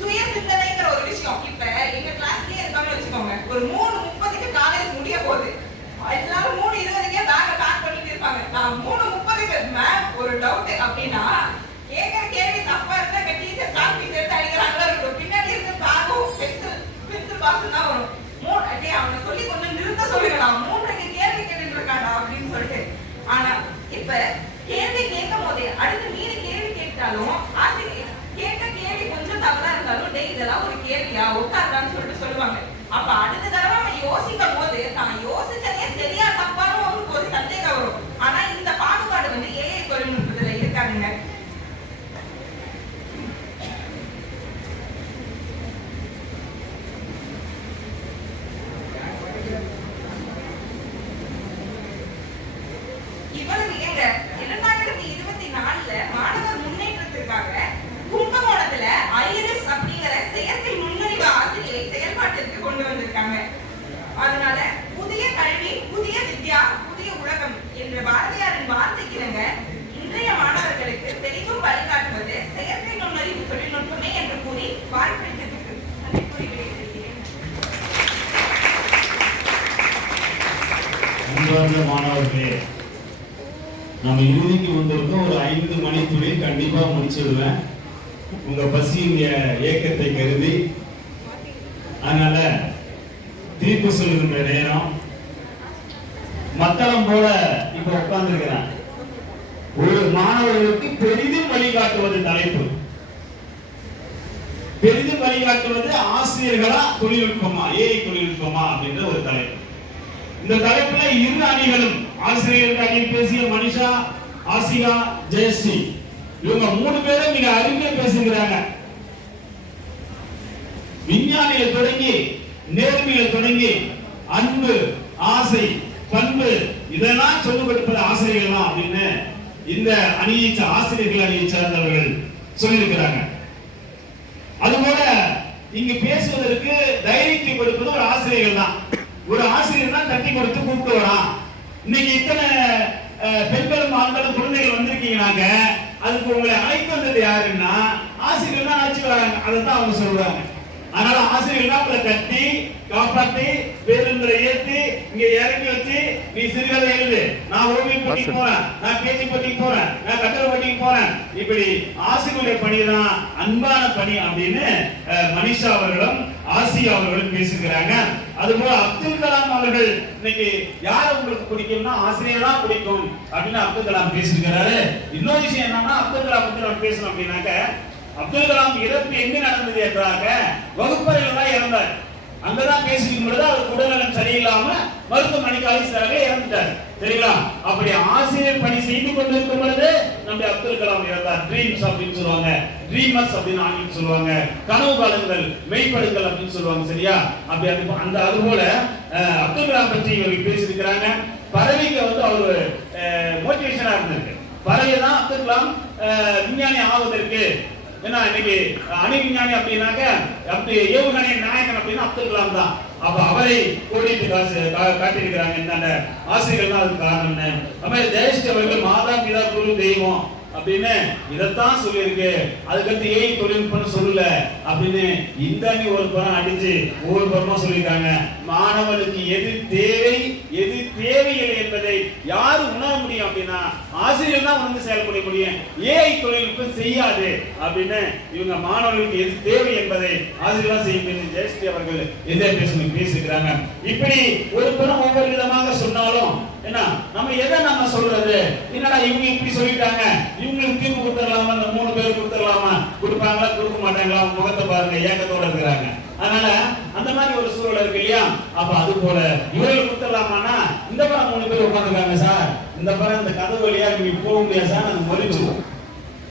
சுய சிந்தனைங்கிற ஒரு விஷயம் இப்ப எங்க கிளாஸ்லயே இருக்கான்னு வச்சுக்கோங்க. ஒரு 3:30க்கு காலேஜ் முடிய போகுது. எல்லாரும் 3:20க்கே பேக்க பேக் பண்ணிட்டு இருப்பாங்க. நான் 3:30க்கு மேம் ஒரு டவுட் அப்படின்னா கேட்கிற கேள்வி தப்பா இருந்தா டீச்சர் காப்பி எடுத்து அடிக்கிறாங்களா இருக்கும். பின்னாடி இருந்து பேக்கும் பென்சில் பாக்ஸ் தான் வரும். அவனை சொல்லி கொஞ்சம் நிறுத்த சொல்லுங்கடா, 3க்கு கேள்வி கேட்டுட்டு இருக்காடா அப்படின்னு சொல்லிட்டு. ஆனா இப்ப கேள்வி கேட்கும் போதே அடுத்து மீறி கேள்வி கேட்டாலும் ஆசிரியர் கேட்ட கேள்வி கொஞ்சம் தவறா இருந்தாலும் டே இதெல்லாம் ஒரு கேள்வியா உட்கார்றான்னு சொல்லிட்டு சொல்லுவாங்க. அப்ப அடுத்த தடவை அவன் யோசிக்கும் போது நான் யோசிச்சதே சரியா தப்பான்னு அவனுக்கு ஒரு சந்தேகம் வரும். ஆனா இந்த பாகுபாடு வந்து ஏஐ தொழில்நுட்பத்துல இருக்காதுங்க. இவ்வளவு ஏங்க 2024 மாணவர் முன்னேற்றத்திற்காக கும்பகோணத்துல ஐரிஸ் அப்படிங்கிற செயற்கை நுண்ணறிவு ஆசிரியை செயல்பாட்டிற்கு கொண்டு வந்திருக்காங்க. அதனால புதிய கல்வி, புதிய வித்யா, புதிய உலகம் என்ற பாரதியாரின் வார்த்தைக்கிறங்க இன்றைய மாணவர்களுக்கு பெரிதும் வழிகாட்டுவது செயற்கை நுண்ணறிவு தொழில்நுட்பமே என்று கூறி வாய்ப்பளித்ததுக்கு நன்றி கூறி விடைபெறுகிறேன். மாணவர்களே, நம்ம இறுதிக்கு வந்திருக்கோம். ஒரு 5 மணிக்குள்ளே கண்டிப்பா முடிச்சிடுவேன். உங்க பசியுடைய ஏக்கத்தை கருதி. அதனால தீர்ப்பு சொல்லுகின்ற நேரம். மக்களும் போல இப்ப உட்கார்ந்துருக்கிறான். ஒரு மாணவர்களுக்கு பெரிதும் வழிகாட்டுவது தலைப்பு. பெரிதும் வழிகாட்டு வழிகாட்டுவது ஆசிரியர்களா தொழில்நுட்பமா, ஏஐ தொழில்நுட்பமா அப்படின்ற ஒரு தலைப்பு. இந்த தலைப்புல இரு அணிகளும், ஆசிரியர்கள் அணியில் பேசிய மனிஷா, ஆசிகா, ஜெயஸ்ரீ, இவங்க 3 பேரும் மிக அருமையா பேசுகிறாங்க. விஞ்ஞானியில தொடங்கி, நேர்மையில தொடங்கி, அன்பு, ஆசை, பண்பு இதெல்லாம் சொல்லிக் கொடுப்பது ஆசிரியர்கள் தான் அப்படின்னு இந்த அணியை ஆசிரியர்கள் அணியை சார்ந்தவர்கள் சொல்லியிருக்கிறாங்க. அதுபோல இங்கு பேசுவதற்கு தைரியத்தை கொடுப்பது ஒரு ஆசிரியர்கள் தான். ஒரு ஆசிரியர் தான் தட்டி கொடுத்து கூப்பிட்டு வரலாம். இன்னைக்கு இத்தனை பெண்களும் ஆண்களும் குழந்தைகள் வந்திருக்கீங்கன்னாங்க, அதுக்கு உங்களை அழைத்து வந்தது யாருன்னா ஆசிரியர்கள் தான் அழைச்சு வராங்க. அதை தான் அவங்க சொல்றாங்க. அதனால ஆசிரியர்கள் உங்களை கட்டி காப்பாற்றி பேருந்துல ஏற்றி இங்க இறக்கி வச்சு, நீ சிறுகதை எழுது, நான் ஓவிய போட்டிக்கு போறேன், நான் பேச்சு போட்டிக்கு போறேன், நான் கட்டுரை போட்டிக்கு போறேன், இப்படி ஆசிரியருடைய பணி தான் அன்பான பணி அப்படின்னு மனிஷா அவர்களும் ஆசியா அவர்களும் பேசுகிறாங்க. அதுபோல அப்துல் கலாம் அவர்கள் இன்னைக்கு யார உங்களுக்கு பிடிக்கும்னா ஆசிரியர் தான் பிடிக்கும் அப்படின்னு அப்துல் கலாம் பேசியிருக்கிறாரு. இன்னொரு விஷயம் என்னன்னா, அப்துல் கலாம் பத்தி நம்ம பேசணும் அப்படின்னாக்க, அப்துல் கலாம் இறப்பு எங்க நடந்தது என்றாங்க வகுப்பறையில் தான் இறந்தார். அங்கதான் பேசிக்கும் பொழுது அவருக்கு உடல்நலம் சரியில்லாம மருத்துவமனைக்கு அழைச்சாங்க, இறந்துட்டார். சரிங்களா? அப்படி ஆசிரியர் பணி செய்து கொண்டிருக்கும் பொழுது நம்முடைய அப்துல் கலாம் இறந்தார். ட்ரீம்ஸ் அப்படின்னு சொல்லுவாங்க, ட்ரீமர்ஸ் அப்படின்னு ஆங்கிலம் சொல்லுவாங்க, கனவு காலங்கள் மெய்ப்படுங்கள் அப்படின்னு சொல்லுவாங்க. சரியா? அப்படி அந்த அதுபோல அப்துல் கலாம் பற்றி இவர்கள் பேசியிருக்கிறாங்க. பறவைக்கு அவரு மோட்டிவேஷனா இருந்திருக்கு. பறவை தான் அப்துல் கலாம் விஞ்ஞானி ஆவதற்கு. ஏன்னா இன்னைக்கு அணு விஞ்ஞானி அப்படின்னாக்க அப்படி ஏவுகணை நாயகன் அப்படின்னா அப்துல் கலாம் தான். அப்ப அவரை கோடிட்டு காட்டியிருக்கிறாங்க. இந்த ஆசிரியர்கள் தான் அதுக்கு காரணம்னு. அப்ப ஜெயஸ்ரீ அவர்கள் மாதா பிதா குரு தெய்வம் அப்படின்னு இதைத்தான் சொல்லியிருக்கு. அதுக்கடுத்து ஏஐ தொழில்நுட்பம் சொல்லல அப்படின்னு இந்த அணி ஒரு புறம் அடிச்சு ஒவ்வொரு புறமா சொல்லியிருக்காங்க. மாணவனுக்கு எது தேவை எது தேவையில்லை என்பதை யாரு உணர முடியும் அப்படின்னா ஆசிரியர் தான் வந்து செயல்பட முடியும். ஏஐ தொழில்நுட்பம் செய்யாது அப்படின்னு இவங்க மாணவர்களுக்கு எது தேவை என்பதை ஆசிரியர் தான் செய்யும். ஜெயஸ்ரீ அவர்கள் எதை பேசியிருக்கிறாங்க. இப்படி ஒரு புறம் ஒவ்வொரு விதமாக சொன்னாலும் என்ன நம்ம எதை நம்ம சொல்றது, என்னடா இவங்க இப்படி சொல்லிட்டாங்க, இவங்களுக்கு தீர்ப்பு கொடுத்துடலாமா, அந்த 3 பேர் கொடுத்துடலாமா, கொடுப்பாங்களா கொடுக்க மாட்டாங்களா, முகத்தை பாருங்க ஏக்கத்தோட இருக்கிறாங்க. அதனால அந்த மாதிரி ஒரு சூழல் இருக்கு இல்லையா? அப்ப அது போல இவர்கள் கொடுத்துடலாமான்னா இந்த படம் 3 பேர் உட்காந்துருக்காங்க சார், இந்த படம் இந்த கதவு வழியா நீங்க போக முடியாது சார், நாங்க மறிச்சிருவோம்,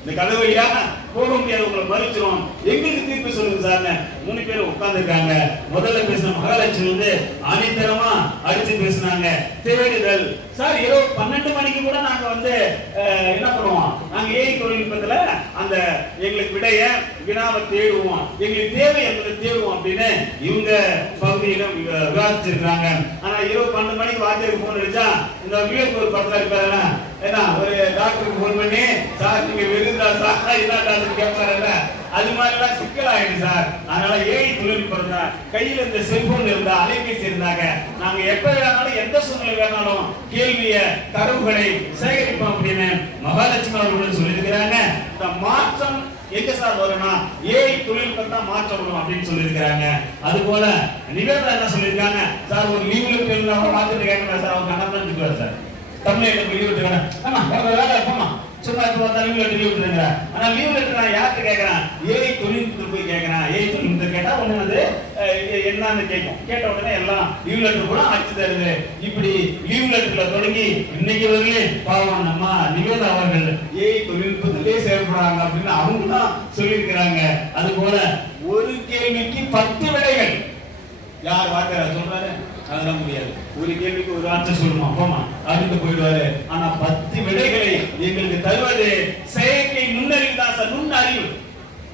இந்த கதவு வழியா போக முடியாது, உங்களை மறிச்சிரும், எங்களுக்கு தீர்ப்பு சொல்லுங்க சார். 3 பேர் உட்கார்ந்துருக்காங்க. முதல்ல பேசின மகாலட்சுமி வந்து ஆணித்தரமா அடிச்சு பேசினாங்க. தேடுதல் சார், இரவு 12 மணிக்கு கூட நாங்க வந்து என்ன பண்ணுவோம், நாங்க ஏஐ தொழில்நுட்பத்துல அந்த எங்களுக்கு வினாவை தேடுவோம், எங்களுக்கு தேவை என்பதை தேடுவோம் அப்படின்னு இவங்க பகுதியில விவாதிச்சிருக்காங்க. ஆனா இரவு 12 மணிக்கு வாத்தியாருக்கு போன் அடிச்சா இந்த விவேக் ஒரு படத்துல இருக்காரு, ஏன்னா ஒரு டாக்டருக்கு போன் பண்ணி சார் நீங்க வெறுந்தா சார் இதான் கேட்பாருல்ல, அது மாதிரி எல்லாம் சிக்கல் ஆயிடுச்சு சார். அதனால ஏஐ தொழில்நுட்பம் தான், கையில இந்த செல்போன் இருந்தா அலைபேசி இருந்தாங்க, நாங்க எப்ப வேணாலும் எந்த சூழ்நிலை வேணாலும் கேள்விய தரவுகளை சேகரிப்போம் அப்படின்னு மகாலட்சுமி அவர்கள் சொல்லியிருக்கிறாங்க. இந்த மாற்றம் எங்க சார் வரும்னா ஏஐ தொழில்நுட்பம் தான் மாற்றணும் அப்படின்னு சொல்லியிருக்கிறாங்க. அது போல நிவேதா என்ன சொல்லியிருக்காங்க, சார் ஒரு லீவ்ல போயிருந்தா பார்த்துட்டு கேட்கலாம் சார், அவங்க கண்ணா தான் சார் தமிழ்நாட்டுல லீவ் விட்டுருக்காங்க, ஆமா வேலை போமா சும்மா இப்ப பார்த்தா லீவ் லெட்டர் விட்டுருங்க. ஆனா லீவ் லெட்டர் நான் யார்கிட்ட கேட்கறேன், ஏஐ தொழில்நுட்பத்தில் போய் கேட்கறேன். ஏஐ தொழில்நுட்பம் கேட்டா ஒண்ணு வந்து என்னன்னு கேட்கும், கேட்ட உடனே எல்லாம் லீவ் லெட்டர் கூட அடிச்சு தருது. இப்படி லீவ் லெட்டர்ல தொடங்கி இன்னைக்கு வரையிலே பாவம் நம்ம நிவேதா அவர்கள் ஏஐ தொழில்நுட்பத்திலே செயல்படுறாங்க அப்படின்னு அவங்க தான் சொல்லியிருக்கிறாங்க. அது போல ஒரு கேள்விக்கு 10 விடைகள் யார் வார்த்தை சொல்றாரு, அதெல்லாம் முடியாது. ஒரு கேள்விக்கு ஒரு ஆன்சர் சொல்லுமா போமா அப்படின்னு போயிடுவாரு. ஆனா 10 விடைகளை எங்களுக்கு தருவது செயற்கை நுண்ணறிவு தான் சார். நுண்ணறிவு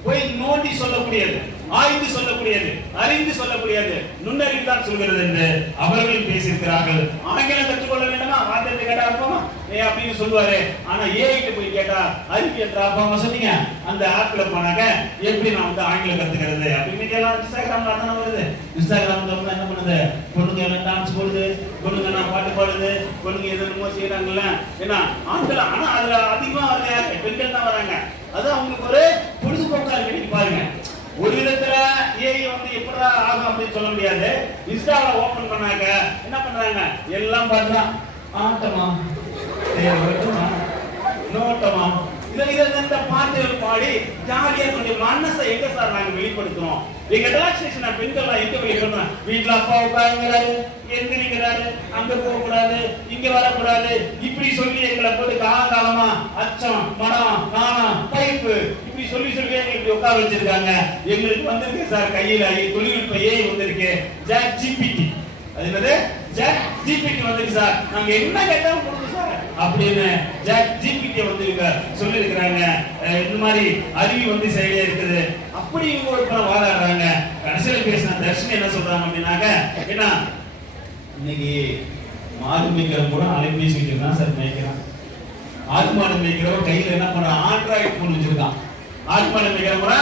போய் நோண்டி சொல்லக்கூடியது, ஆய்ந்து சொல்லக்கூடியது, அறிந்து சொல்லக்கூடியது நுண்ணறிவு தான் சொல்கிறது என்று அவர்கள் பேசியிருக்கிறார்கள். ஆங்கிலம் கற்றுக்கொள்ள வேண்டுமா, வார்த்தை கேட்டா இருப்போமா அப்படின்னு சொல்லுவாரு. ஆனா ஏஐக்கு போய் கேட்டா அறிவு என்ற அப்பா சொன்னீங்க, அந்த ஆப்ல போனாக்க எப்படி நான் வந்து ஆங்கிலம் கத்துக்கிறது அப்படின்னு கேட்கலாம். இன்ஸ்டாகிராம்ல தானே வருது. இன்ஸ்டாகிராம்ல என்ன பண்ணுது, பொண்ணுங்க எல்லாம் டான்ஸ் போடுது, பொண்ணுங்க நான் பாட்டு பாடுது, பொண்ணுங்க எதுவும் செய்யறாங்கல்ல. ஏன்னா ஆண்கள், ஆனா அதுல அதிகமா வருது பெண்கள் தான் வராங்க. அது அவங்களுக்கு ஒரு பொழுதுபோக்கா இருக்கு. பாருங்க, ஒரு விதத்துல ஏஐ வந்து எப்படா ஆகும் அப்படின்னு சொல்ல முடியாது. இன்ஸ்டால ஓபன் பண்ணாங்க என்ன பண்றாங்க, எல்லாம் பாத்துதான் ஆட்டமா நோட்டமா இந்த பாட்டுகள் பாடி ஜாலியா கொஞ்சம் மனசை எங்க சார் நாங்க வெளிப்படுத்துறோம்? எங்க ரிலாக்ஸேஷன் பெண்கள் எங்க வெளிப்படுறோம்? வீட்டுல அப்பா உட்காருங்கிறாரு, எந்திரிக்கிறாரு, அங்க போக கூடாது, இங்க வரக்கூடாது, இப்படி சொல்லி எங்களை போட்டு காலகாலமா அச்சம், மனம், நாணம், பைப்பு இப்படி சொல்லி எங்களுக்கு உட்கார வச்சிருக்காங்க. எங்களுக்கு வந்திருக்கு சார் கையில தொழில்நுட்ப ஏஐ வந்திருக்கு, சாட் ஜிபிடி. அது என்னது? சாட் ஜிபிடி வந்திருக்கு சார். நாங்க என்ன கேட்டாலும் கொடுங்க சார் அப்படின்னு சாட் ஜிபிடி வந்து இவங்க சொல்லி இருக்கிறாங்க. இந்த மாதிரி அறிவி வந்து செயலியா இருக்குது. அப்படி இவங்க ஒரு படம் வாதாடுறாங்க. கடைசியில் பேசின தர்ஷினி என்ன சொல்றாங்க அப்படின்னாக்க, ஏன்னா இன்னைக்கு மாடு மேய்க்கிறவங்க கூட அலைபேசி வச்சிருக்கான் சார் மேய்க்கிறான். ஆடு மாடு மேய்க்கிறவங்க கையில என்ன பண்றான்? ஆண்ட்ராய்டு போன் வச்சிருக்கான். ஆடு மாடு மேய்க்கிறவங்க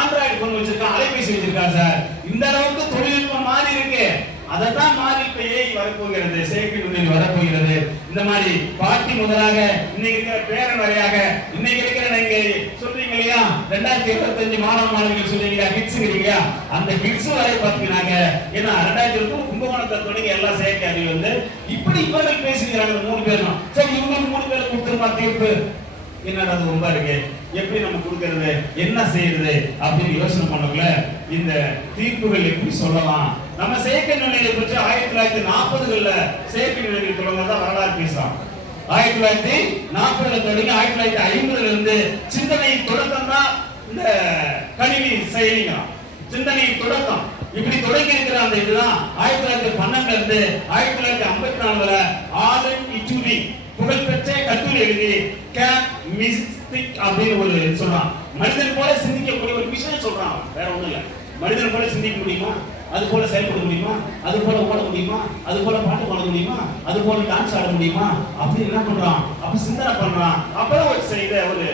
ஆண்ட்ராய்டு போன் வச்சிருக்கான், அலைபேசி வச்சிருக்கான் சார். இந்த அளவுக்கு தொழில்நுட்பம் மாறி இருக்கு. அதான் மாறி இப்ப ஏஐ வரப்போகிறது, செயற்கை நுண்ணறிவு வரப்போகிறது. இந்த மாதிரி பாட்டி முதலாக இன்னைக்கு இருக்கிற பேரன் வரையாக இன்னைக்கு இருக்கிற நீங்க சொல்றீங்க இல்லையா 2025 மாணவ மாணவிகள் சொல்றீங்க கிட்ஸ்ங்கிறீங்க, அந்த கிட்ஸ் வரை பாத்தீங்கன்னாங்க. ஏன்னா 2020 கும்பகோணத்தை தொடங்கி எல்லா செயற்கை அறிவு வந்து இப்படி இவர்கள் பேசுகிறாங்க 3 பேரும். சரி, இவங்களுக்கு 3 பேருக்கு கொடுத்துருமா தீர்ப்பு? என்னடா அது ரொம்ப இருக்கு, எப்படி நம்ம கொடுக்கறது, என்ன செய்யறது அப்படின்னு யோசனை பண்ணக்குள்ள இந்த தீர்ப்புகள் எப்படி சொல்லலாம்? நம்ம செயற்கை நுண்ணறிவை பற்றி 1940களில் செயற்கை நுண்ணறிவு தொடங்குறதா வரலாறு பேசுறோம். 1940 தொடங்கி 1950 இருந்து சிந்தனையின் தொடக்கம் தான் இந்த கணினி செயலிங்க. சிந்தனையின் தொடக்கம் இப்படி தொடங்கி இருக்கிற அந்த இதுதான் 1912 இருந்து 1954 வரை ஆலன் இட்டூரி புகழ்பெற்ற கட்டுரை எழுதி கேன் மிஸ்டிக் அப்படின்னு ஒரு சொல்றான். மனிதன் போல சிந்திக்கக்கூடிய ஒரு விஷயம் சொல்றான். வேற ஒண்ணும் இல்ல. மனிதன் போல சிந்திக்க முடியுமா? அது போல செயல்பட முடியுமா? அது போல ஓட முடியுமா? அது போல பாட்டு பாட முடியுமா? அது போல டான்ஸ் ஆட முடியுமா? அப்படி என்ன பண்றான்? அப்ப சிந்தனை பண்றான். அப்புறம் ஒரு செய்த ஒரு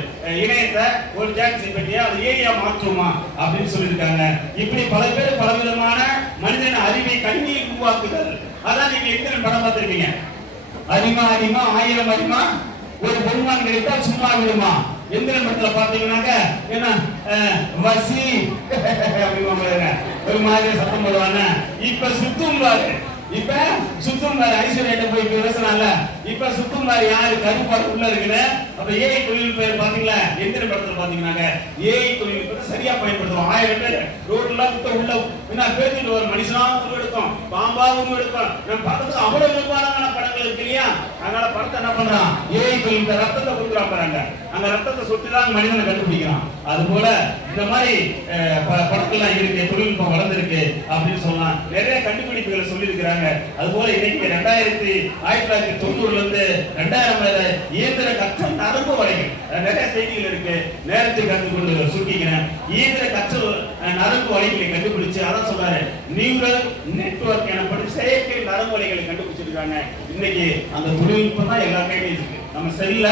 இணையத்தை ஒரு ஜாக்சி பற்றியா அது ஏஐயா மாற்றுமா அப்படின்னு சொல்லியிருக்காங்க. இப்படி பல பேர் பலவிதமான மனிதன் அறிவை கணினியை உருவாக்குதல். அதான் நீங்க எத்தனை படம் பார்த்திருக்கீங்க? அரிமா அரிமா 1000 அரிமா ஒரு பொன்மான் கிடைத்தால் சும்மா விடுமா? எந்திரன் படத்துல பாத்தீங்கன்னாக்க என்ன வசி ஒரு மாதிரி சத்தம் போடுவாங்க. இப்ப சுத்தும் பாரு, இப்ப சுத்தும் பாரு. ஐஸ்வர்யா போய் பேசுறான்ல, இப்ப சுத்தும் பாரு யாரு கருப்பாடு உள்ள இருக்குன்னு. அப்ப ஏஐ தொழில்நுட்பம் பாத்தீங்களா? எந்திரன் படத்துல பாத்தீங்கன்னாக்க ஏஐ தொழில்நுட்பத்தை சரியா பயன்படுத்துறோம். 1000 பேர் ரோட்ல உள்ள என்ன பேசிட்டு ஒரு மனுஷனா உருவெடுக்கும், பாம்பா உருவெடுக்கும். நம்ம படத்துக்கு அவ்வளவு விரும்பான படங்கள் இருக்கு இல்லையா? அதனால படத்தை என்ன பண்றான்? ஏஐ தொழில்நுட்ப ரத்தத்தை கொடுக்குறான் பாருங்க. அந்த ரத்தத்தை சொட்டுதான் மனிதனை கண்டுபிடிக்கிறான். அது போல இந்த மாதிரி படங்கள்லாம் இருக்கு, தொழில்நுட்பம் வளர்ந்துருக்கு அப்படின்னு சொல்லலாம். நிறைய கண்டுபிடிப்புகளை சொல்லி இருக்கிறாங்க. அது போல இன்னைக்கு 1990ல இருந்து 2000 வரை இயந்திர கற்றல் நரம்பு வலைகள் நிறைய செய்திகள் இருக்கு. நேரத்துக்கு கற்றுக்கொண்டு சுட்டிக்கிறேன். இயந்திர கற்றல் நரம்பு வலைகளை கண்டுபிடிச்சு அதான் சொல்றாரு நியூரல் நெட்வொர்க் எனப்படும் செயற்கை நரம்பு வலைகளை கண்டுபிடிச்சிருக்காங்க. இன்னைக்கு அந்த தொழில்நுட்பம் தான் எல்லா கையிலும் இருக்கு. நம்ம செல்ல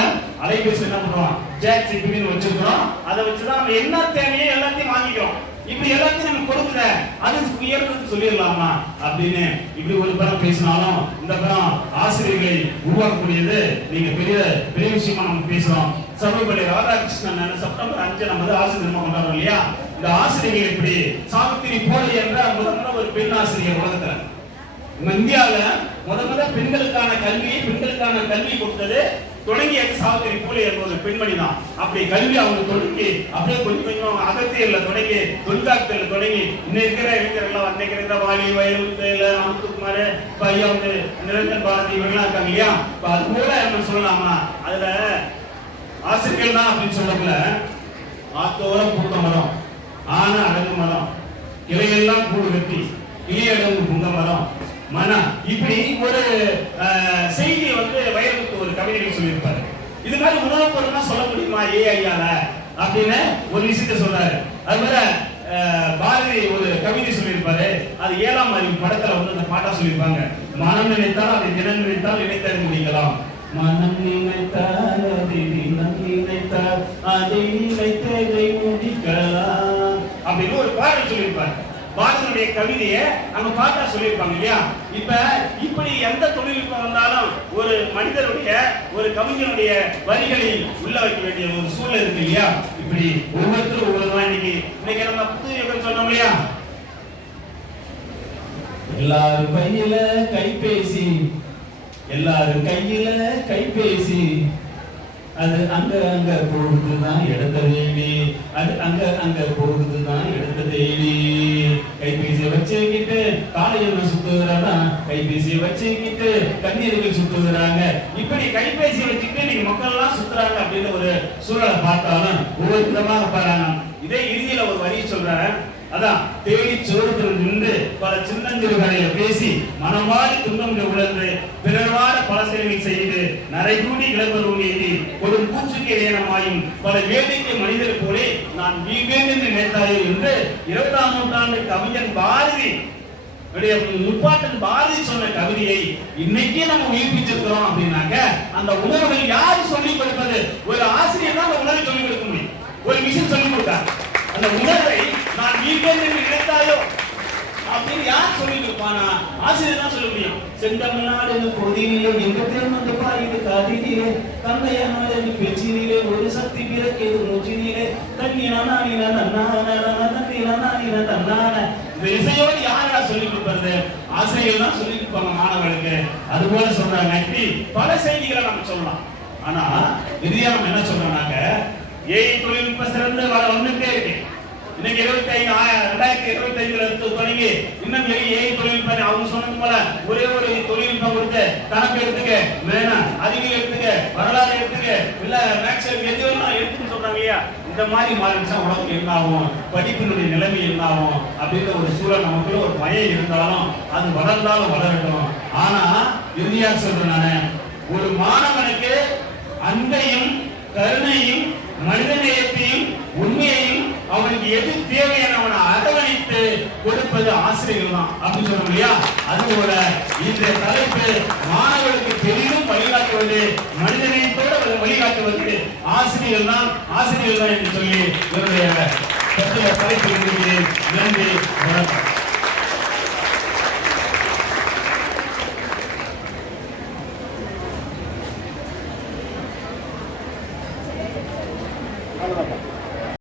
அலைபேசி என்ன பண்றோம்? ஜாக் ஜிபிடின்னு வச்சிருக்கோம். அதை வச்சுதான் நம்ம என்ன தேவையோ எல்லாத்தையும் வாங்கிக்கிறோம். இப்படி எல்லாத்தையும் நம்ம கொடுக்குற அது உயர்ந்து சொல்லிடலாமா அப்படின்னு இப்படி ஒரு படம் பேசினாலும் இந்த படம் ஆசிரியர்களை உருவாக்கக்கூடியது நீங்க பெரிய பெரிய விஷயமா நம்ம பேசுறோம். சர்வபள்ளி ராதாகிருஷ்ணன் செப்டம்பர் 5 நம்ம ஆசிரியர் தினமா கொண்டாடுறோம் இல்லையா? இந்த ஆசிரியர்கள் இப்படி சாவித்திரி போலி என்ற முதல் ஒரு பெண் ஆசிரியர் உலகத்துல இந்தியாவில முத பெண்களுக்கான கல்வி கொடுத்தது தொடங்கிய சாவித்திரி போலி என்பது பெண்மணி தான். அப்படி கல்வி அவங்க தொடங்கி அப்படியே கொஞ்சம் கொஞ்சம் அகத்தியர்ல தொடங்கி தொல்காப்பியர்ல தொடங்கி இன்னைக்கு இருக்கிற இளைஞர்கள் அன்னைக்கு இருக்கிற வாலி வயலு அமுத்துக்குமார் ஐயா வந்து நிரஞ்சன் பாரதி இவங்கெல்லாம் இருக்காங்க இல்லையா? அது போல என்ன சொல்லலாமா? அதுல ஆசிரியர்கள் தான் அப்படின்னு சொல்லல. ஆத்தோர பூத்த மரம், ஆன அடங்கு மரம், கிளையெல்லாம் கூடு கட்டி கிளியடங்கு புங்க மரம் மனம், இப்படி ஒரு செய்தியை வந்து வைரமுத்து ஒரு கவிதைகள் சொல்லியிருப்பாரு. இது மாதிரி உணவு பொருள்லாம் சொல்ல முடியுமா ஏஐயால அப்படின்னு ஒரு விஷயத்தை சொல்றாரு. அது மாதிரி பாரதி ஒரு கவிதை சொல்லியிருப்பாரு. அது 7ஆம் அறிவு படத்துல வந்து அந்த பாட்டா சொல்லியிருப்பாங்க. மனம் நினைத்தால் அதை தினம் நினைத்தால் நினைத்தறிய முடிக்கலாம். மனம் நினைத்தால் அதை தினம் நினைத்தால் அதை நினைத்ததை முடிக்கலாம் அப்படின்னு ஒரு பாடல் சொல்லியிருப்பாரு. பாரதியுடைய கவிதையை நம்ம பாட்டா சொல்லியிருப்பாங்க இல்லையா? இப்ப இப்படி எந்த தொழில்நுட்பம் வந்தாலும் ஒரு மனிதனுடைய ஒரு கவிஞனுடைய வரிகளை உள்ள வைக்க வேண்டிய ஒரு சூழல் இருக்கு இல்லையா? இப்படி ஒவ்வொருத்தரும் ஒவ்வொரு இன்னைக்கு நம்ம புது யுகம் சொன்னோம் இல்லையா? எல்லாரும் கையில கைபேசி, எல்லாரும் கையில கைபேசி, அது அங்க போகுதுதான் இடத்த தேடி, அது அங்க போகுதுதான் இடத்த தேடி. கைபேசியை வச்சுக்கிட்டு காலையில் சுத்துகிறானா, கைபேசியை வச்சுக்கிட்டு கண்ணீர்கள் சுத்துகிறாங்க. இப்படி கைபேசியை வச்சுக்கிட்டு நீங்க மக்கள் எல்லாம் சுத்துறாங்க அப்படின்னு ஒரு சூழலை பார்த்தாலும் ஒவ்வொரு விதமாக பாருங்க. இதே இறுதியில ஒரு வரி சொல்றாரு, அதான் தேடி சோறுகள் நின்று பல சின்னஞ்சிறு கதையில பேசி மனமாடி துன்பங்கள் உணர்ந்து பிறவாட பல செயல்கள் செய்து நரைகூடி கிளம்பரும் ஏறி ஒரு பூச்சுக்கு ஏனமாயும் பல வேடிக்கை மனிதர் போலே நான் வீழ்வேன் என்று நினைத்தாயே என்று 20ஆம் நூற்றாண்டு கவிஞன் பாரதி முப்பாட்டன் பாரதி சொன்ன கவிதையை இன்னைக்கு நம்ம உயிர்ப்பிச்சிருக்கிறோம் அப்படின்னாக்க அந்த உணர்வுகள் யாரு சொல்லிக் கொடுப்பது? ஒரு ஆசிரியர் தான் அந்த உணர்வை சொல்லிக் கொடுக்க முடியும். ஒரு மிஷின் சொல்லிக் கொடுத்தார். அந்த உணர்வை நான் வீழ்வேன் என்று நினைத்தாயோ அப்படின்னு யார் சொல்லி கொடுப்பானா? ஆசிரியர் தான் சொல்ல முடியும். செந்தமிழ்நாடு பொதியிலே எங்க தேர்ந்த பாயிடு காதிலே தந்தையனாடு பேச்சினிலே ஒரு சக்தி பிறக்கேது மூச்சினிலே தண்ணினா இந்த இசையோடு யாரா சொல்லி கொடுப்பது? ஆசிரியர்கள் தான் சொல்லி கொடுப்பாங்க மாணவர்களுக்கு. அது போல சொல்றாங்க. இப்படி பல செய்திகளை நம்ம சொல்லலாம். ஆனா இறுதியா நம்ம என்ன சொல்றோம்னாக்க ஏஐ தொழில்நுட்ப சிறந்து வந்துட்டே இருக்கு. இன்னைக்கு 2025 தொடங்கி இன்னும் ஏஐ தொழில்நுட்பம் அவங்க சொன்னது போல ஒரே ஒரு தொழில்நுட்பம் கொடுத்து கணக்கு எடுத்துக்க, அறிவியல் எடுத்துக்க, வரலாறு எடுத்துக்க, இல்ல மேக்ஸ் எது வேணாலும் எடுத்துன்னு சொல்றாங்க இல்லையா? இந்த மாதிரி மாறிடுச்சா உலகம் என்ன ஆகும், படிப்பினுடைய நிலைமை என்ன ஆகும் அப்படின்ற ஒரு சூழல் நமக்குள்ள ஒரு பயம் இருந்தாலும் அது வளர்ந்தாலும் வளரட்டும். ஆனா இறுதியாக சொல்றேன் நானு, ஒரு மாணவனுக்கு அன்பையும் கருணையும் மனிதநேயத்தையும் உண்மையையும் அவனுக்கு எது தேவையான அவனை அரவணைத்து கொடுப்பது ஆசிரியர்கள் தான் அப்படின்னு சொல்றோம் இல்லையா? அதுபோல இந்த தலைப்பு மாணவர்களுக்கு பெரிதும் வழிகாட்டுவது, மனிதநேயத்தோடு வழிகாட்டுவது ஆசிரியர்கள் தான் என்று சொல்லி என்னுடைய தலைப்பு நன்றி. வணக்கம்.